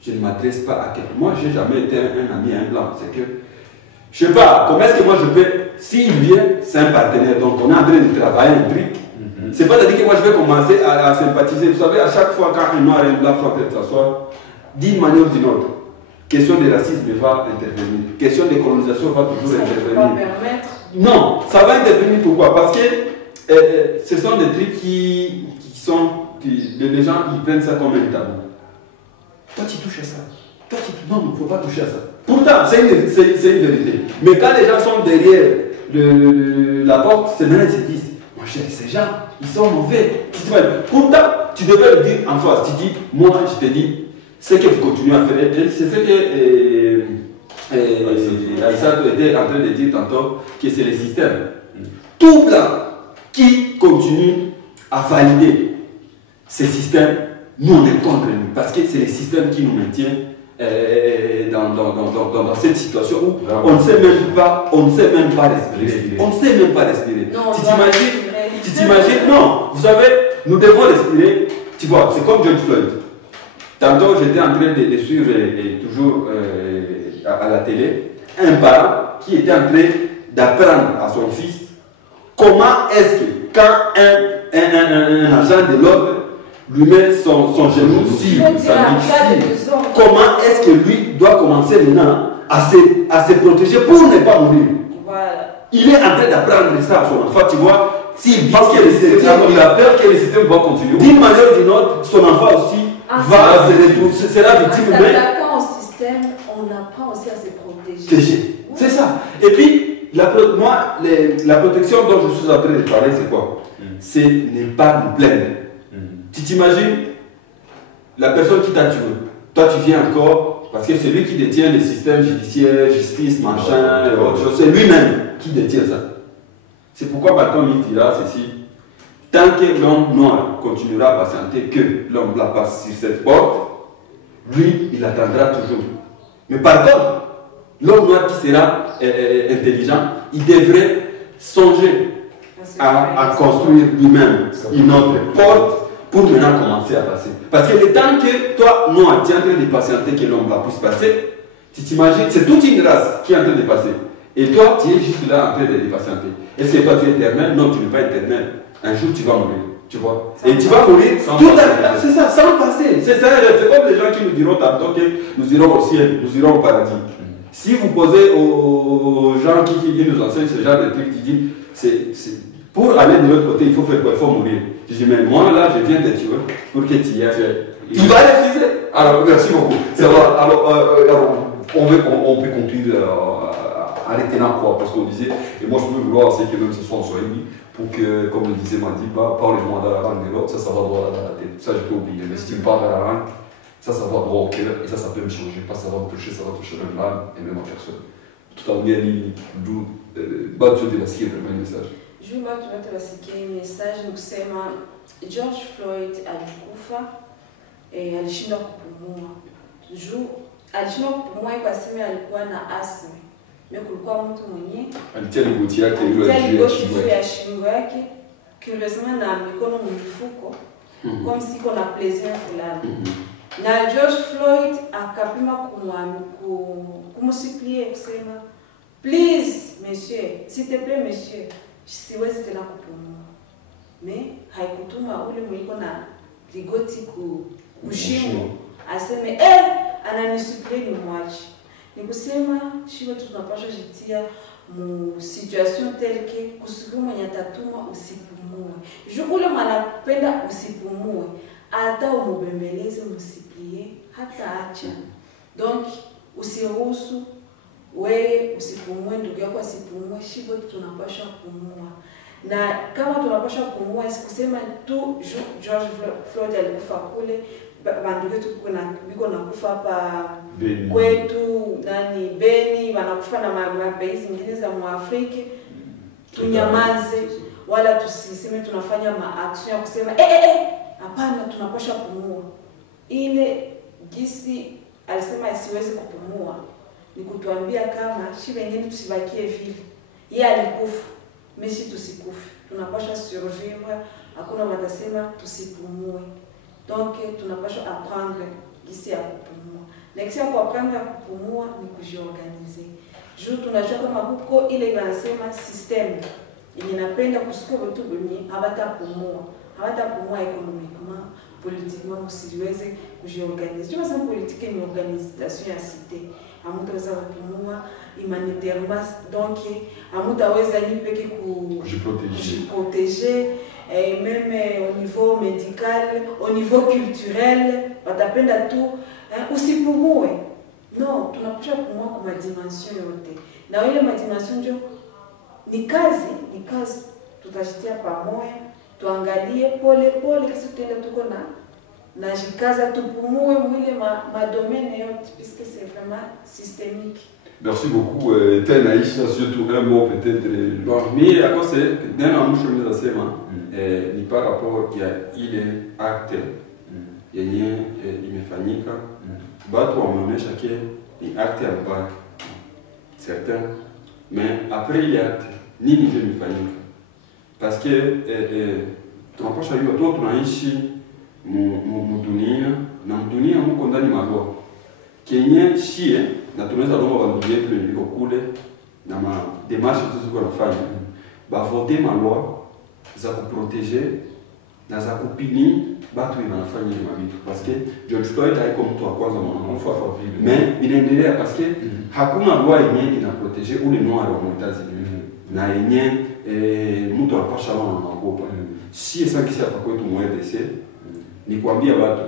Je ne m'adresse pas à quelqu'un. Moi, je n'ai jamais été un ami, un blanc. C'est que, je ne sais pas, comment est-ce que moi je peux, s'il vient, c'est un partenaire. Donc, on est en train de travailler un truc. C'est pas de dire que moi je vais commencer à sympathiser. Vous savez, à chaque fois quand un noir et un blanc sont en train de s'asseoir, d'une manière ou d'une autre, question de racisme va intervenir. Question de colonisation va toujours intervenir. Ça ne peut pas permettre. Non, ça va intervenir pourquoi? Parce que ce sont des trucs les gens ils prennent ça comme un tabou. Toi tu touches à ça. Toi tu non, il ne faut pas toucher à ça. Pourtant, c'est une vérité. Mais quand les gens sont derrière la porte, c'est maintenant ils se disent, mon cher, ces gens, ils sont mauvais. Pourtant, tu devais le dire en face. Tu dis, moi je te dis, ce que vous continuez à faire, c'est ce que Aïssa était en train de dire tantôt, que c'est le système. Tout blanc qui continue à valider ce système, nous on est contre nous. Parce que c'est le système qui nous maintient dans cette situation où on ne sait même pas respirer. On ne sait même pas respirer. Tu t'imagines, non, vous savez, nous devons respirer. Tu vois, c'est comme George Floyd. Tantôt, j'étais en train de suivre toujours à la télé un parent qui était en train d'apprendre à son fils comment est-ce que quand un agent de l'ordre lui met son genou sur sa nuque, comment est-ce que lui doit commencer maintenant à se protéger pour ne pas mourir. Voilà. Il est en train d'apprendre ça à son enfant, tu vois. S'il pense que le système, il a peur que le système va continuer. D'une manière ou d'une autre, son enfant aussi va se retrouver, sera victime. En s'attaquant au système, on apprend aussi à se protéger. C'est ça. Et puis, la protection dont je suis en train de parler, c'est quoi? C'est ne pas nous plaindre. Tu t'imagines la personne qui t'a tué. Toi, tu viens encore, parce que c'est lui qui détient le système judiciaire, justice, machin, et autres choses. C'est lui-même qui détient ça. C'est pourquoi Malcolm il dira ceci. Tant que l'homme noir continuera à patienter que l'homme blanc passe sur cette porte, lui, il attendra toujours. Mais par contre, l'homme noir qui sera intelligent, il devrait songer à construire lui-même une autre porte pour maintenant commencer à passer. Parce que le temps que toi, noir, tu es en train de patienter que l'homme blanc puisse passer, tu t'imagines, c'est toute une race qui est en train de passer. Et toi, tu es juste là en train de patienter. Est-ce que toi, tu es éternel? Non, tu n'es pas éternel. Un jour, tu vas mourir. Tu vois? Et tu vas mourir tout à c'est ça, sans passer. C'est comme les gens qui nous diront tantôt que nous irons au ciel, nous irons au paradis. Si vous posez aux gens qui nous enseignent ce genre de trucs, ils disent, pour aller de l'autre côté, il faut faire quoi? Il faut mourir. Je dis, mais moi là, je viens de tuer pour que tu y ailles. Il va refuser. Alors, merci beaucoup. Ça va. Alors, on peut conclure en retenant quoi? Parce qu'on disait, et moi je peux vouloir c'est que même ce soit en Swahili, pour que, comme le disait Madiba, parle-moi dans la langue de l'autre, ça va droit dans la tête. Ça, je peux oublier. Mais si tu me parles dans la langue, ça va droit au cœur, et ça peut me changer. Pas ça va me toucher, ça va toucher même l'âme et même la personne. Tout à l'heure, d'où, tu as dit le message. Juma tunatawasikia message ni kusema George Floyd alikufa alishindwa kupumua. Alishindwa kupumua kwa sababu alikuwa na asthma. Mais kulikuwa mtu mwenye alitia ligoti yake ya shingo yake curieusement na mikono mfuko comme si kuna plaisir fulani. Na George Floyd akapima kumsupplie kusema please monsieur, s'il te plaît monsieur, siwezi tena kupumua. Me haikutuma ule mwiko na ligoti kushingo aseme ananisupplie ni mwachi. Ni kusema shiwe tunapaswa jitia mu situation telle que kusiku mwenye atatuma usipumue. Ule mwanapenda usipumue, hata umubembeleze musiplie hata acha. Donc usiruhusu wewe usipumue, ndugu yako asipumue, shiwe tunapaswa kupumua. Na kama tunapaswa kupumua, sikusema tu George Floyd alikufa kule, bandu wetu biko nakufa hapa kwetu nani Beni, wanakufa na mapaisi zingine za Mwafrika. Tunyamaze. wala tusiseme tunafanya maaction ya kusema hapana tunapasha kupumua. Ile gisi alisema siwezi kupumua ni kutuambia kama shi wengine tusibakie vile. Yeye alikufa, mimi tusikufe. Tunapasha survivre, hakuna watasema tusipumue. Donc tunapasha apprendre gisi ya kupumua. Na gisi ya kuapprendre kupumua ni kujiorganiser. Juu tunajua kama huko ile wanasema system inapenda kusikia watu wenye hawatapumua economiquement, politiquement, msiweze kujiorganiser. Juu sababu politique ni organisation ya cité. Hamutaweza kupumua humanitairement, donc hamutaweza ni peke kujiprotéger, et même au niveau médical, au niveau culturel, watapenda tu usipumue. Non, tunapaswa kupumua kwa dimension yote. Na ile dimension ndio ni kazi, tutajitia pamoja, tuangalie pole pole kisi tutaenda tuko na jikaza tupumue mwile ma domaine yote puisque c'est vraiment systémique. Merci beaucoup. Naïcha, surtout un mot peut-être. Bon, mais à cause de un mot que je sais, ni par rapport il est acte, il y a une mécanique, battre en monnaie chacun ni acte à bas, certains, mais après il y a acte ni niveau mécanique, parce que tu n'as pas choisi toi tu n'as ici mudunia muko ndani malwa kenye shie na tunaweza lomba bandugu yetu liko kule na ma démarche tuzo nafanya ba voter malwa za kuproteger na za kupini batu wanafanya hiyo vitu parce que George Floyd haiko mtu wa kwanza mwanamfaa vile mais inaendelea parce que hakuna loi yenyewe inaproteger ule noir wa États-Unis na yenyewe mtu anapasha wana naogopa si esa kisi hapa kwetu mwedc ni kuambia watu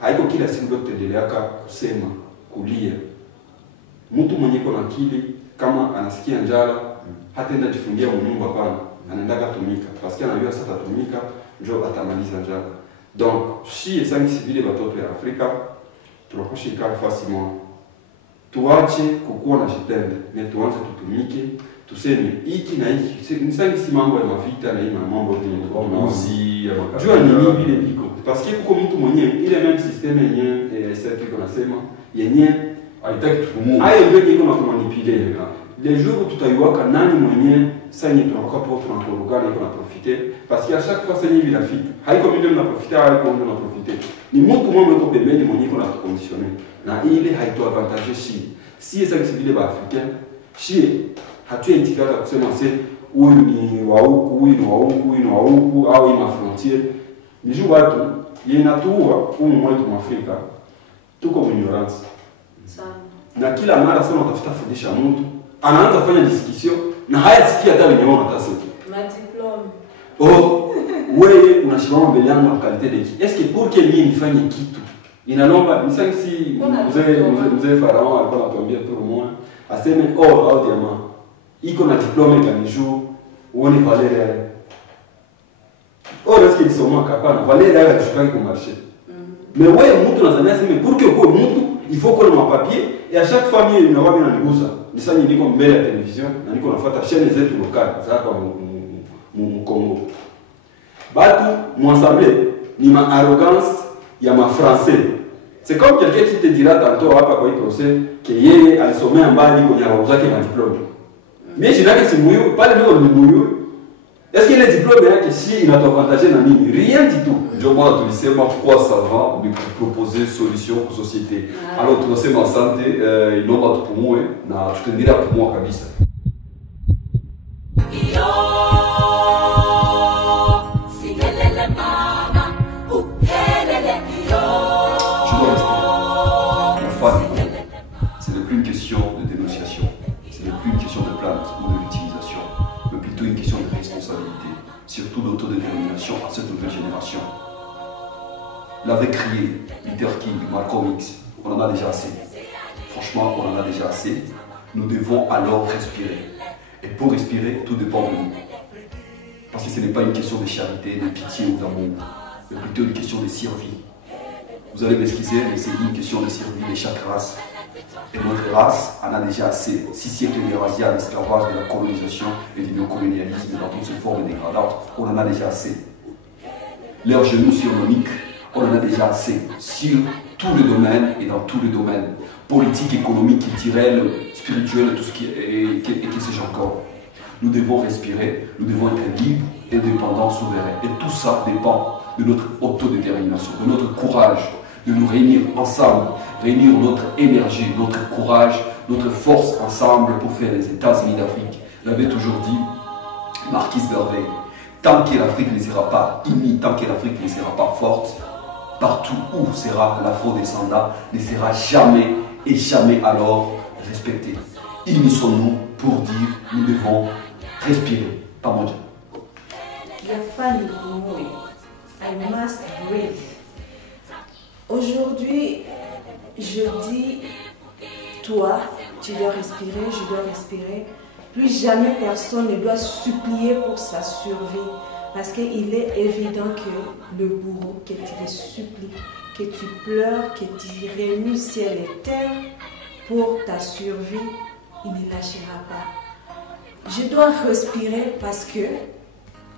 haiko kila siku ndio tendeleaka kusema kulia. Mtu mwenye iko na akili kama anasikia njala hataenda jifungia mnyumba pana, anaenda kutumika parce que anajua sasa atatumika ndio atamaliza njala. Donc si esangi civile watoto ya Afrika tunapaswa ikaa facilement. Tuache kukua na jitende, na tuanze tutumike. Tuseme hiki na hiki nisangi si mambo ya mavita na hii mambo yenye tunaozi ya makabila. Jua nini vile biko parce que kuko mtu mwenyewe ile même système yenyewe sasa tuko nasema yenyewe alitaki tupumue. Hayo ndio iko na kumanipuler. Les jours tutaiwaka nani mwenyewe sasa yenyewe tunakuwa pour tunakorogana iko na profiter parce que à chaque fois sasa hivi la fita haiko mimi na profiter haiko mimi na profiter. Ni mtu mmoja yuko pembeni mwenyewe iko na conditionner. Na ile haito avantage si sasa vile ba africain si hatuitikaka kusema sasa huyu ni wa huku, huyu ni wa huku, huyu ni wa huku au ina frontiere. Ni juu watu yenatuua humu mwetu Afrika tuko ignorance sana. Na kila mara sana utafuta fundisha mtu anaanza kufanya discussion na haya sikia hata wenyewe watasema Ma diplôme. Oh, wewe unashimama mbele yangu na qualité de qui? Est-ce que pour que mimi nifanye kitu inalomba msangisi mzee Farao alikuwa anatuambia tu mmoja aseme au diamant iko na diplôme gani juu uone valeur yake. Est-ce qu'il sont capable valeur yake kushuka kwa marché. Mais wewe mtu unazania sema pour que kwa mtu il faut qu'on ait papier et à chaque fois mimi ninawapi na nigusa. Nisani niko mbele ya television na niko nafuata chaîne zetu locales za hapa mu Congo. Batu m'ensemble ni ma arrogance ya ma français. C'est comme quelqu'un qui te dira tantôt hapa kwa hii procès que yeye alisomea mbali kwenye zake na diplôme. Mais je n'ai si muyo, pas le nom de muyo. Est-ce que le diplôme yake si inatoavantager na nini? Rien du tout. Ndio maana tulisema kwa savant ni proposer solution kwa societe. Alors tunasema asante, inaomba tupumue na tutaendelea kupumua kabisa. Ce n'est plus une question de dénonciation, ce n'est plus une question de plainte ou de l'utilisation, mais plutôt une question de responsabilité, surtout d'autodétermination à cette nouvelle génération. L'avait crié Luther King, Malcolm X, on en a déjà assez. Franchement, on en a déjà assez. Nous devons alors respirer. Et pour respirer, tout dépend de nous. Parce que ce n'est pas une question de charité, de pitié ou d'amour, mais plutôt une question de survie. Vous allez m'excuser, mais c'est une question de survie de chaque race. Et notre race en a déjà assez. 6 siècles de razzia, de l'esclavage, de la colonisation et du néocolonialisme dans toutes ses formes dégradantes, on en a déjà assez. Leur genou surnomique, on en a déjà assez. Sur tous les domaines et dans tous les domaines. Politique, économique, culturel, spirituel, tout ce qui est, et que sais-je encore. Nous devons respirer, nous devons être libres, indépendants, souverains. Et tout ça dépend de notre autodétermination, de notre courage, de nous réunir ensemble, réunir notre énergie, notre courage, notre force ensemble pour faire les États-Unis d'Afrique. L'avait toujours dit Marquis Garvey. Tant que l'Afrique ne sera pas unie, tant que l'Afrique ne sera pas forte, partout où sera l'afro-descendant ne sera jamais et jamais alors respecté. Unissons-nous pour dire nous devons respirer. Pas mon Dieu. I must breathe. Aujourd'hui, je dis, toi, tu dois respirer, je dois respirer. Plus jamais personne ne doit supplier pour sa survie. Parce qu'il est évident que le bourreau, que tu le supplies, que tu pleures, que tu remues ciel et terre pour ta survie, il ne lâchera pas. Je dois respirer parce que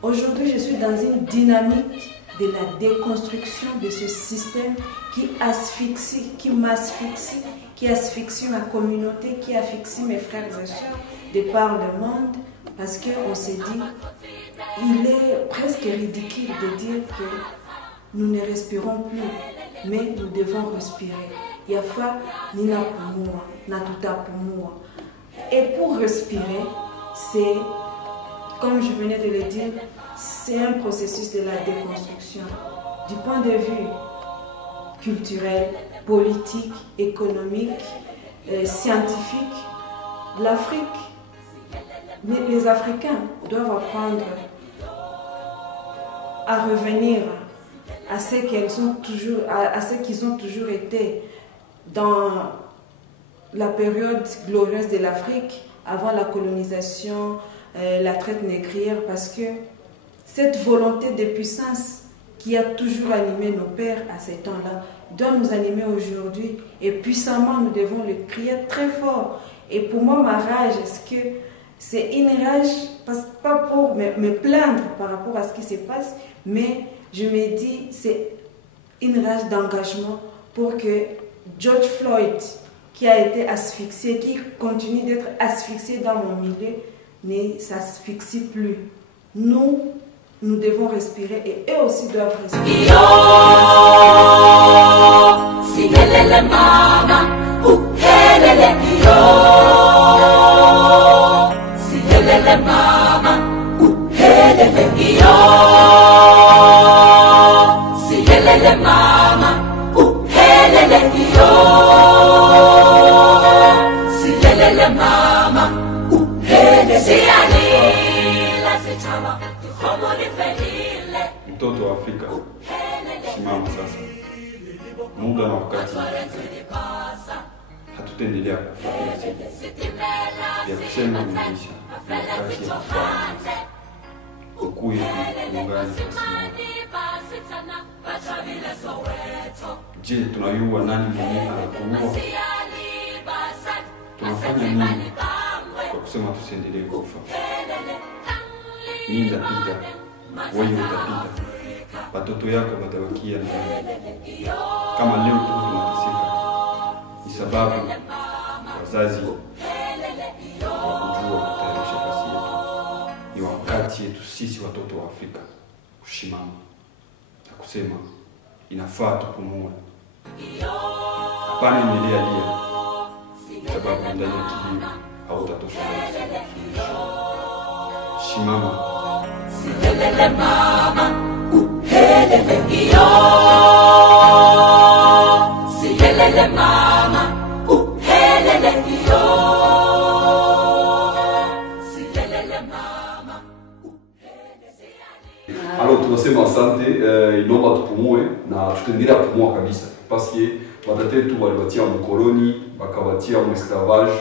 aujourd'hui je suis dans une dynamique de la déconstruction de ce système qui asphyxie, qui m'asphyxie, qui asphyxie ma communauté, qui asphyxie mes frères et sœurs de par le monde, parce qu'on s'est dit, il est presque ridicule de dire que nous ne respirons plus, mais nous devons respirer. Yafa nina pour moi, natuta pour moi. Et pour respirer, c'est, comme je venais de le dire, c'est un processus de la déconstruction. Du point de vue culturel, politique, économique, scientifique, l'Afrique, les Africains doivent apprendre à revenir à ce qu'ils ont toujours été dans la période glorieuse de l'Afrique, avant la colonisation, la traite négrière, parce que cette volonté de puissance qui a toujours animé nos pères à ces temps-là doit nous animer aujourd'hui, et puissamment nous devons le crier très fort. Et pour moi, ma rage, c'est une rage, pas pour me plaindre par rapport à ce qui se passe, mais je me dis, c'est une rage d'engagement pour que George Floyd, qui a été asphyxié, qui continue d'être asphyxié dans mon milieu, ne s'asphyxie plus. Nous devons respirer et eux aussi doivent respirer. Mtoto wa Afrika, simama sasa. Muda na wakati hatutaendelea kufuatilia siku ya kusema maisha na wakati ya kufanya ukuye kuungana sasa. Je, tunayua nani mwenye anakuua? Tunafanya nini kwa kusema tusiendelee kufa? Mimi ndapita, wewe utapita, watoto yako watabakia ndani. Kama leo tuko tunateseka, ni sababu wazazi hawakujua kutayarisha nafasi yetu. Ni wakati yetu sisi watoto wa Afrika kushimama na kusema inafaa tupumue. Hapana endelea lia, sababu ndani ya kilio hautatosha suluhisho. Shimama. Sihelele mama, uhelele iyo. Sihelele mama, uhelele iyo. Sihelele mama, uhelele. Alors tunasema asante, inaomba tupumue na tutaendelea kupumua kabisa, paske watatetu waliwatia mkoloni, wakawatia esclavage,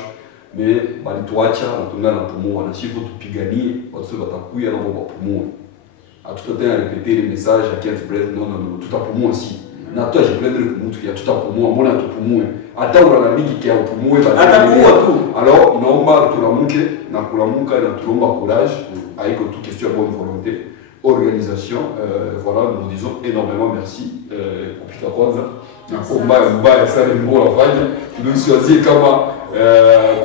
me balituacha na tungana pumua na shifu tupiganie watu watakuya na wapumue. Hatutatenga repeter le message à 15 breath, non, tutapumua si. toi j'ai plein de mtu ya tutapumua mbona tupumue hata ulalamiki kia upumue Atapumua tu. alors inaomba tulamuke na kulamuka na tulomba courage haiko tu question ya bonne volonté organisation voilà nous disons énormément merci kupita kwanza na mbaya sana mbona fanya tulichoanzia kama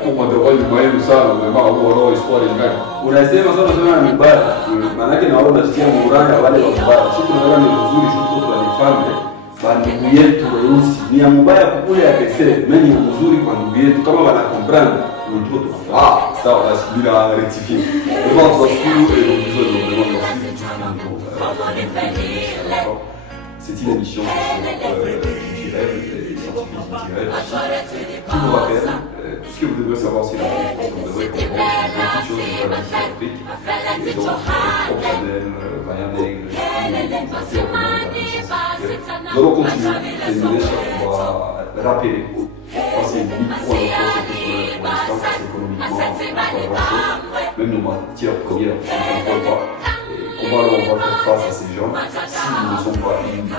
kwa madawa nyuma yenu sana vraiment au histoire ngani Unasema sana ni mbaya. Maana yake naona unasikia muranga wale wa mbaya. Sisi tunaona ni vizuri shukrani kwa nifanye. Kwa ndugu yetu weusi ni ya mbaya kukule ya pese, mimi ni mzuri kwa ndugu yetu kama wana comprendre ni ndio tunafanya. ça on a subi la rectifier vraiment on va suivre et nous disons vraiment c'est une émission culturelle et scientifique culturelle qui nous rappelle tout ce que vous devrez savoir sur l'Afrique, vous devrez comprendre beaucoup de choses sur l'Afrique et donc Comptanel, Vaillant Nègre, nous allons continuer terminer ça, on va rappeler parce que c'est une point de force pour l'instant parce qu'économiquement on n'a pas grand-chose, même nos matières premières on ne contrôle pas. Comment on va faire face à ces gens s'ils ne sont pas unis?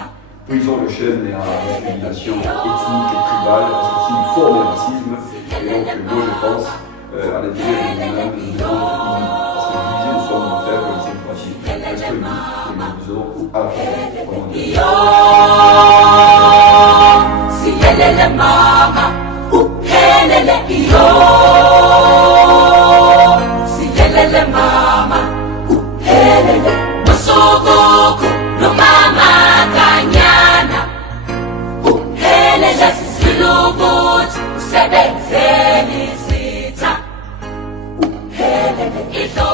Brisons le chaîne à la discrimination ethnique et tribale, parce que c'est une forme de racisme. Et donc, moi je pense à l'intérieur de nous-mêmes, nous devons être unis. Parce que diviser, nous sommes faibles, c'est facile. Reste unis et nous devons apprendre comment dire. Si yelele mama, uhelele iyo. Si yelele mama, uhelele masogoko no mama kanyana. Uhelele sisilubut usebenzeni sitha. Uhelele ito.